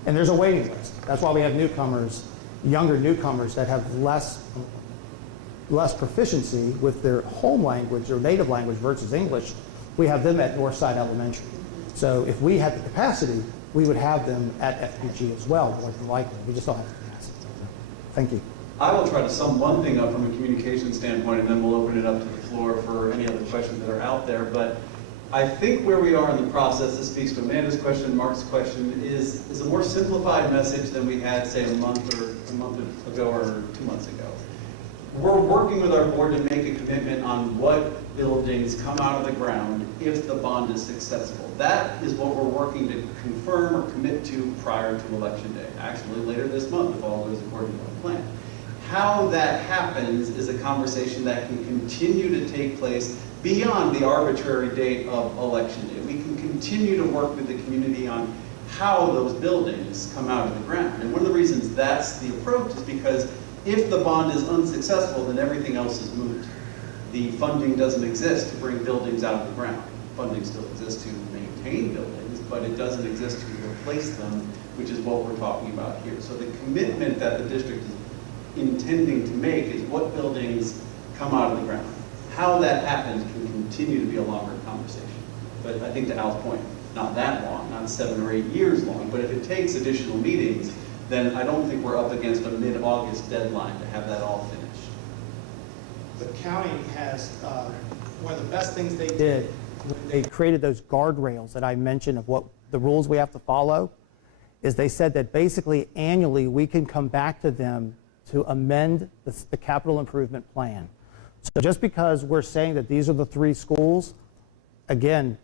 And there's a waiting list. That's why we have newcomers, younger newcomers that have less proficiency with their home language or native language versus English. We have them at Northside Elementary. So if we had the capacity, we would have them at FPG as well, more than likely. We just don't have the capacity. Thank you. I will try to sum one thing up from a communication standpoint, and then we'll open it up to the floor for any other questions that are out there. But I think where we are in the process, this speaks to Amanda's question, Mark's question, is a more simplified message than we had, say, a month ago or 2 months ago. We're working with our board to make a commitment on what buildings come out of the ground if the bond is successful. That is what we're working to confirm or commit to prior to Election Day, actually later this month if all goes according to our plan. How that happens is a conversation that can continue to take place beyond the arbitrary date of Election Day. We can continue to work with the community on how those buildings come out of the ground. And one of the reasons that's the approach is because if the bond is unsuccessful, then everything else is moot. the funding doesn't exist to bring buildings out of the ground. Funding still exists to maintain buildings, but it doesn't exist to replace them, which is what we're talking about here. So the commitment that the district is intending to make is what buildings come out of the ground. How that happens can continue to be a longer conversation. But I think to Al's point, not that long, not 7 or 8 years long, but if it takes additional meetings, then I don't think we're up against a mid-August deadline to have that all finished. The county has, one of the best things they did, They created those guardrails that I mentioned of what the rules we have to follow, is they said that basically annually we can come back to them to amend the capital improvement plan. So just because we're saying that these are the 3 schools, again,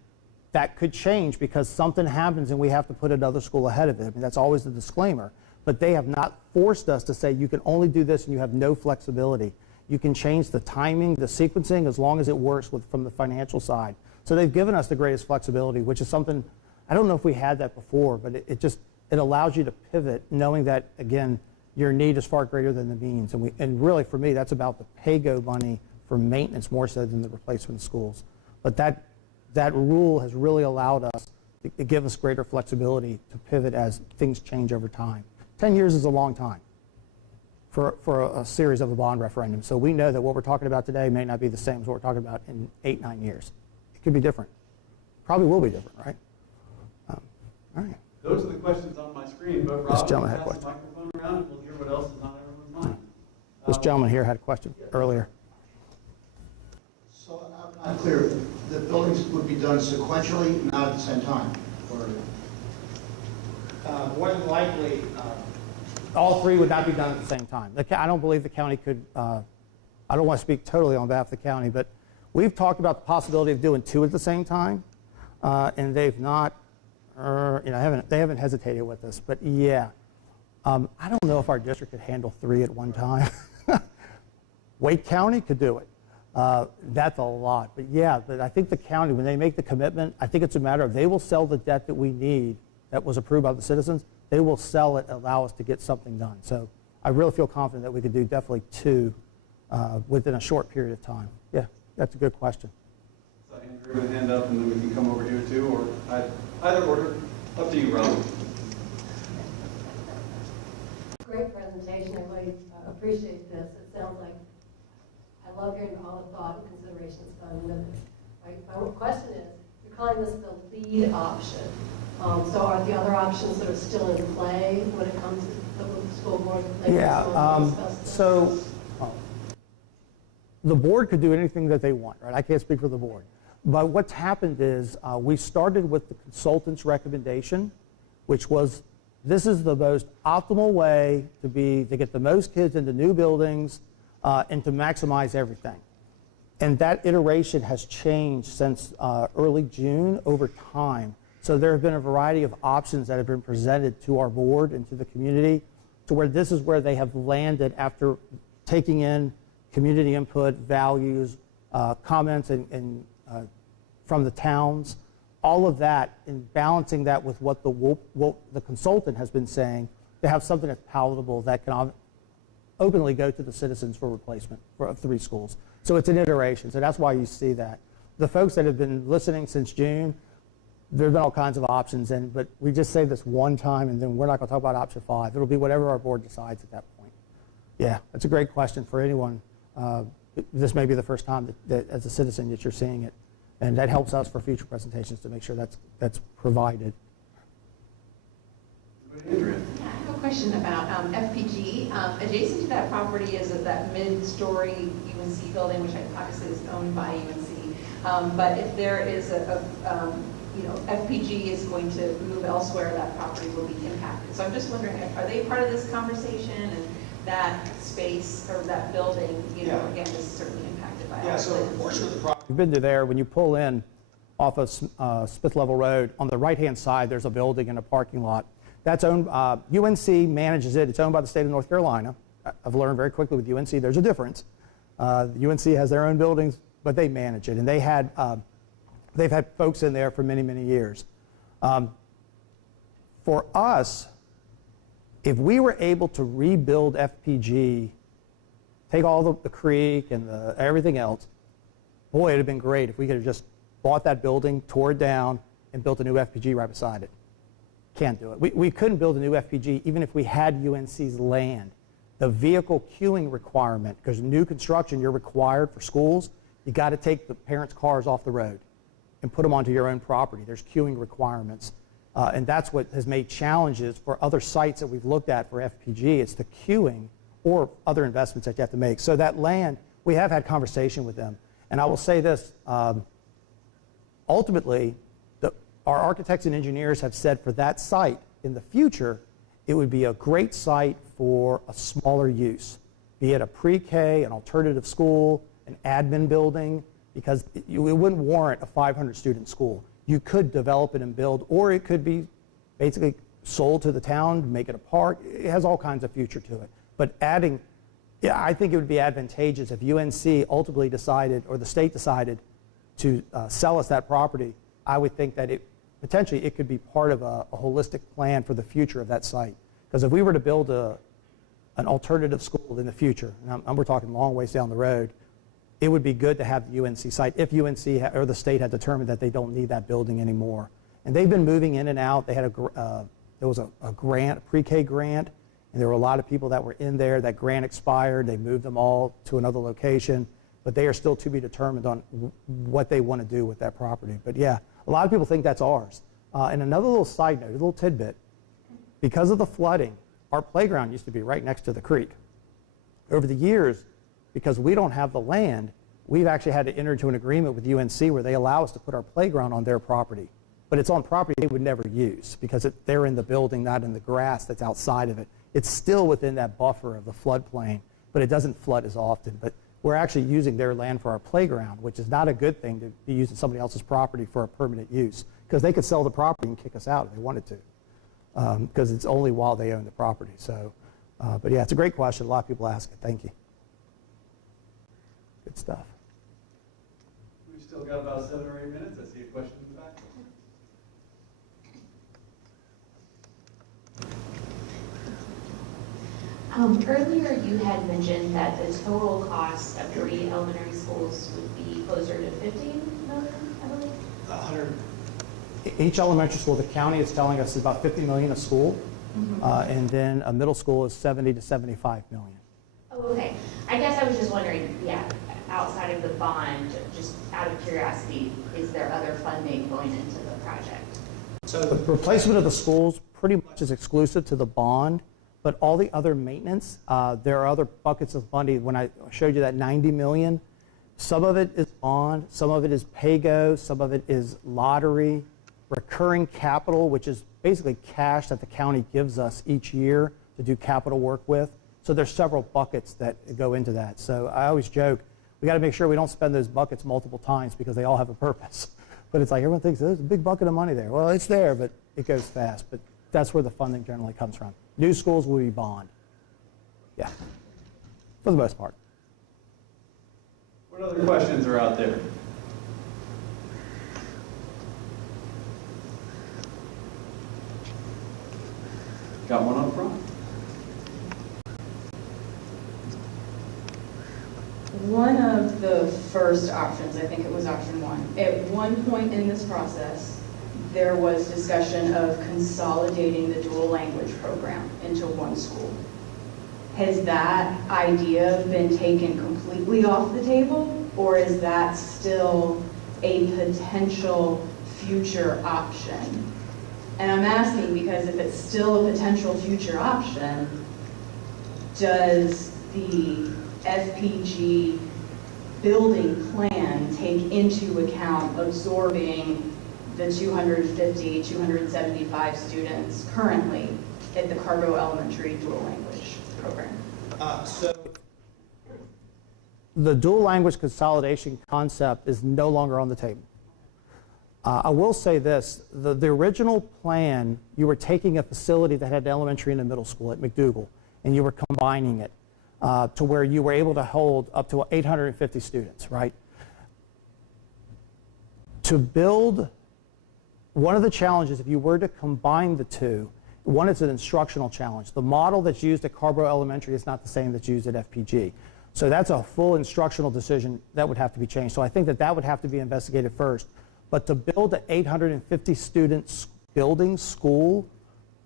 that could change because something happens and we have to put another school ahead of it. I mean, that's always the disclaimer. But they have not forced us to say you can only do this and you have no flexibility. You can change the timing, the sequencing, as long as it works from the financial side. So they've given us the greatest flexibility, which is something, I don't know if we had that before, but it allows you to pivot knowing that, again, your need is far greater than the means. And really, for me, that's about the pay-go money for maintenance more so than the replacement of schools. But that rule has really allowed us to give us greater flexibility to pivot as things change over time. 10 years is a long time for a series of a bond referendum. So we know that what we're talking about today may not be the same as what we're talking about in 8, 9 years. It could be different. Probably will be different, right? All right. Those are the questions on my screen, but This Rob, gentleman pass had a the microphone around and we'll hear what else is on everyone's mind. This gentleman here had a question earlier. So I'm not clear, the buildings would be done sequentially, not at the same time? Or more than likely, All 3 would not be done at the same time. I don't believe the county could, I don't want to speak totally on behalf of the county, but we've talked about the possibility of doing 2 at the same time, and they've not, they haven't hesitated with us, but yeah. I don't know if our district could handle 3 at one time. Wake County could do it. That's a lot, but yeah, but I think the county, when they make the commitment, I think it's a matter of they will sell the debt that we need that was approved by the citizens. They will sell it and allow us to get something done. So I really feel confident that we could do definitely 2 within a short period of time. Yeah, that's a good question. So Andrew, with a hand up, and then we can come over here too, or either order. Up to you, Rob. Great presentation, I really appreciate this. It sounds like, I love hearing all the thought and considerations gone into this. Right? My question is, you're calling this the lead option. So are the other options that are still in play when it comes to the school board? So the board could do anything that they want, right? I can't speak for the board. But what's happened is we started with the consultant's recommendation, which was this is the most optimal way to get the most kids into new buildings and to maximize everything. And that iteration has changed since early June over time. So there have been a variety of options that have been presented to our board and to the community to where this is where they have landed after taking in community input, values, comments from the towns, all of that, and balancing that with what the consultant has been saying to have something that's palatable that can openly go to the citizens for replacement for 3 schools. So it's an iteration, so that's why you see that. The folks that have been listening since June, there have been all kinds of options, but we just say this one time, and then we're not going to talk about option 5. It'll be whatever our board decides at that point. Yeah, that's a great question for anyone. This may be the first time that as a citizen that you're seeing it, and that helps us for future presentations to make sure that's provided. Andrea. Yeah, I have a question about FPG. Adjacent to that property is that mid-story UNC building, which obviously is owned by UNC. But if there is FPG is going to move elsewhere, that property will be impacted. So I'm just wondering, are they part of this conversation? And that space or that building, again, is certainly impacted by. Yeah, so a portion of the property. You've been to there, when you pull in off of Smith Level Road, on the right-hand side, there's a building and a parking lot. That's owned, UNC manages it. It's owned by the state of North Carolina. I've learned very quickly with UNC, there's a difference. UNC has their own buildings, but they manage it. And they've had folks in there for many, many years. For us, if we were able to rebuild FPG, take all the creek and everything else, boy, it'd have been great if we could have just bought that building, tore it down, and built a new FPG right beside it. Can't do it. We couldn't build a new FPG even if we had UNC's land. The vehicle queuing requirement, because new construction, you're required for schools, you got to take the parents' cars off the road and put them onto your own property. There's queuing requirements. And that's what has made challenges for other sites that we've looked at for FPG. It's the queuing or other investments that you have to make. So that land, we have had conversation with them. And I will say this, ultimately, our architects and engineers have said for that site in the future, it would be a great site for a smaller use, be it a pre-K, an alternative school, an admin building, because it wouldn't warrant a 500-student school. You could develop it and build, or it could be basically sold to the town, make it a park. It has all kinds of future to it. But adding, yeah, I think it would be advantageous if UNC ultimately decided, or the state decided, to sell us that property. I would think that potentially it could be part of a holistic plan for the future of that site. Because if we were to build an alternative school in the future, and we're talking long ways down the road, it would be good to have the UNC site if UNC or the state had determined that they don't need that building anymore. And they've been moving in and out. They had there was a grant, a pre-K grant, and there were a lot of people that were in there. That grant expired. They moved them all to another location, but they are still to be determined on what they want to do with that property. But yeah, a lot of people think that's ours. And another little side note, a little tidbit, because of the flooding, our playground used to be right next to the creek. Over the years, because we don't have the land, we've actually had to enter into an agreement with UNC where they allow us to put our playground on their property. But it's on property they would never use because they're in the building, not in the grass that's outside of it. It's still within that buffer of the floodplain, but it doesn't flood as often. But we're actually using their land for our playground, which is not a good thing to be using somebody else's property for a permanent use, because they could sell the property and kick us out if they wanted to, because it's only while they own the property. So, but yeah, it's a great question. A lot of people ask it. Thank you. Good stuff. We've still got about 7 or 8 minutes. I see a question in the back. Earlier you had mentioned that the total cost of 3 elementary schools would be closer to 15 million, I believe? 100. Each elementary school, the county is telling us is about 50 million a school, and then a middle school is 70 to 75 million. Oh, okay. I guess I was just wondering, yeah, outside of the bond, just out of curiosity, is there other funding going into the project? So the replacement of the schools pretty much is exclusive to the bond, but all the other maintenance, there are other buckets of money. When I showed you that 90 million, some of it is bond, some of it is pay-go, some of it is lottery, recurring capital, which is basically cash that the county gives us each year to do capital work with. So there's several buckets that go into that. So I always joke, we got to make sure we don't spend those buckets multiple times because they all have a purpose. But it's like everyone thinks there's a big bucket of money there. Well, it's there, but it goes fast. But that's where the funding generally comes from. New schools will be bond. Yeah, for the most part. What other questions are out there? Got one up front. One of the first options, I think it was option 1, at one point in this process, there was discussion of consolidating the dual language program into one school. Has that idea been taken completely off the table, or is that still a potential future option? And I'm asking because if it's still a potential future option, does the FPG building plan take into account absorbing the 250, 275 students currently at the Cargo Elementary dual language program? So The dual language consolidation concept is no longer on the table. I will say this, the original plan, you were taking a facility that had elementary and a middle school at McDougal, and you were combining it to where you were able to hold up to 850 students, right? To build, one of the challenges, if you were to combine the two, one is an instructional challenge. The model that's used at Carborough Elementary is not the same that's used at FPG. So that's a full instructional decision that would have to be changed. So I think that that would have to be investigated first. But to build an 850 student building school,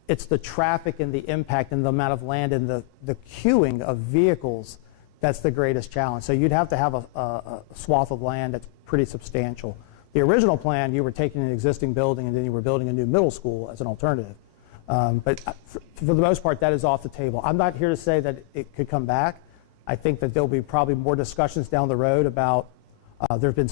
it's the traffic and the impact and the amount of land and the queuing of vehicles that's the greatest challenge. So you'd have to have a swath of land that's pretty substantial. The original plan, you were taking an existing building and then you were building a new middle school as an alternative. But for the most part, that is off the table. I'm not here to say that it could come back. I think that there'll be probably more discussions down the road about, there have been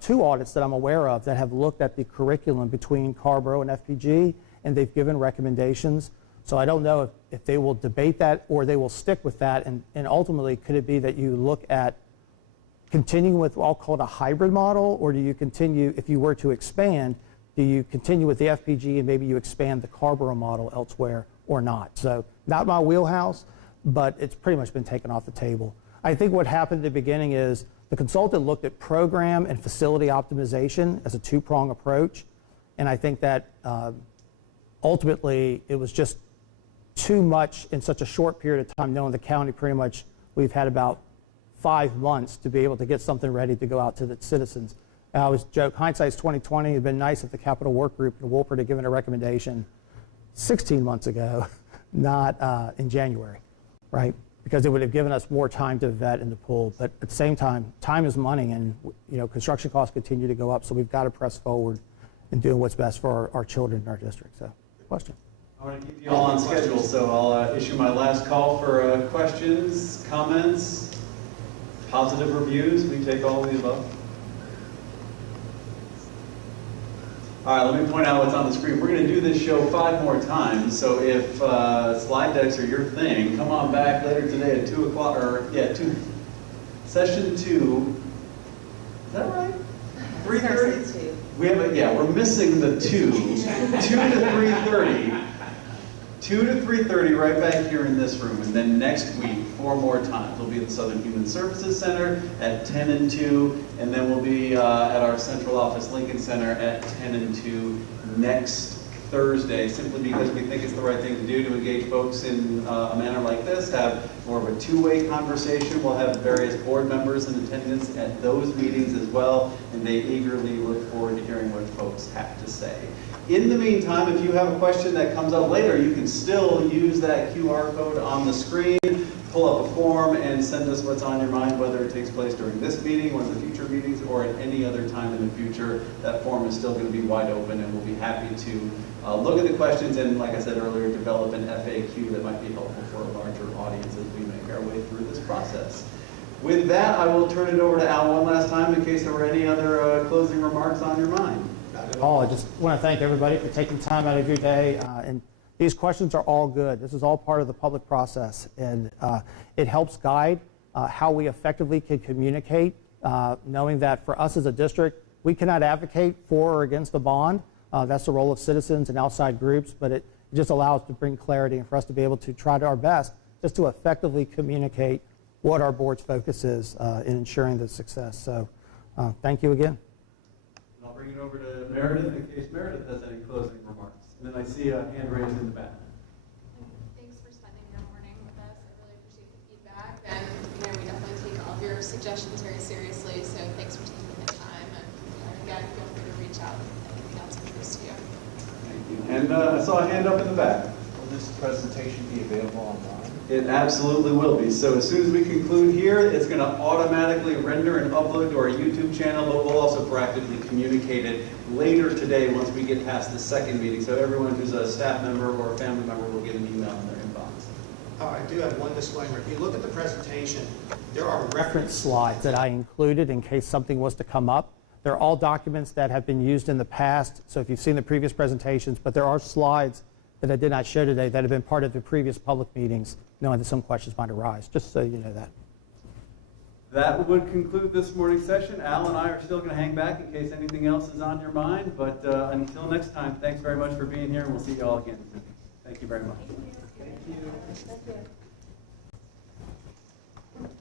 two audits that I'm aware of that have looked at the curriculum between Carrboro and FPG, and they've given recommendations. So I don't know if they will debate that or they will stick with that, and ultimately, could it be that you look at continuing with what I'll call it a hybrid model, or do you continue, if you were to expand, do you continue with the FPG and maybe you expand the Carrboro model elsewhere or not? So not my wheelhouse, but it's pretty much been taken off the table. I think what happened at the beginning is the consultant looked at program and facility optimization as a two-prong approach, and I think that ultimately it was just too much in such a short period of time, knowing the county pretty much, we've had about 5 months to be able to get something ready to go out to the citizens. I always joke, hindsight's 20/20. It'd been nice if the Capital Work Group in Wolpert had given a recommendation 16 months ago, not in January, right? Because it would have given us more time to vet and to pull. But at the same time, time is money, and construction costs continue to go up, so we've got to press forward and do what's best for our children in our district. So, question. I want to keep you all on schedule, so I'll issue my last call for questions, comments, positive reviews. We take all of the above. All right, let me point out what's on the screen. We're going to do this show 5 more times, so if slide decks are your thing, come on back later today at 2 o'clock, or session 2. Is that right? 3:30? We have we're missing the 2. 2 to 3:30. 2 to 3:30 right back here in this room, and then next week 4 more times. We'll be at the Southern Human Services Center at 10 and 2, and then we'll be at our central office Lincoln Center at 10 and 2 next Thursday, simply because we think it's the right thing to do to engage folks in a manner like this, have more of a two-way conversation. We'll have various board members in attendance at those meetings as well, and they eagerly look forward to hearing what folks have to say. In the meantime, if you have a question that comes up later, you can still use that QR code on the screen, pull up a form, and send us what's on your mind, whether it takes place during this meeting, one of the future meetings, or at any other time in the future. That form is still going to be wide open, and we'll be happy to look at the questions and, like I said earlier, develop an FAQ that might be helpful for a larger audience as we make our way through this process. With that, I will turn it over to Al one last time in case there were any other closing remarks on your mind. I just want to thank everybody for taking time out of your day. And these questions are all good. This is all part of the public process. And it helps guide how we effectively can communicate, knowing that for us as a district, we cannot advocate for or against a bond. That's the role of citizens and outside groups. But it just allows to bring clarity and for us to be able to try our best just to effectively communicate what our board's focus is in ensuring the success. So thank you again. I'll bring it over to Meredith in case Meredith has any closing remarks. And then I see a hand raised in the back. Thanks for spending your morning with us. I really appreciate the feedback. And we definitely take all of your suggestions very seriously. So thanks for taking the time. And again, feel free to reach out if anything else interests you. Thank you. And I saw a hand up in the back. Will this presentation be available online? It absolutely will be. So as soon as we conclude here, it's going to automatically render and upload to our YouTube channel, but we'll also proactively communicate it later today once we get past the second meeting. So everyone who's a staff member or a family member will get an email in their inbox. I do have one disclaimer. If you look at the presentation, there are Reference slides that I included in case something was to come up. They're all documents that have been used in the past. So if you've seen the previous presentations, but there are slides that I did not show today that have been part of the previous public meetings, knowing that some questions might arise, just so you know that. That would conclude this morning's session. Al and I are still going to hang back in case anything else is on your mind, but until next time, thanks very much for being here, and we'll see you all again soon. Thank you very much. Thank you. Thank you.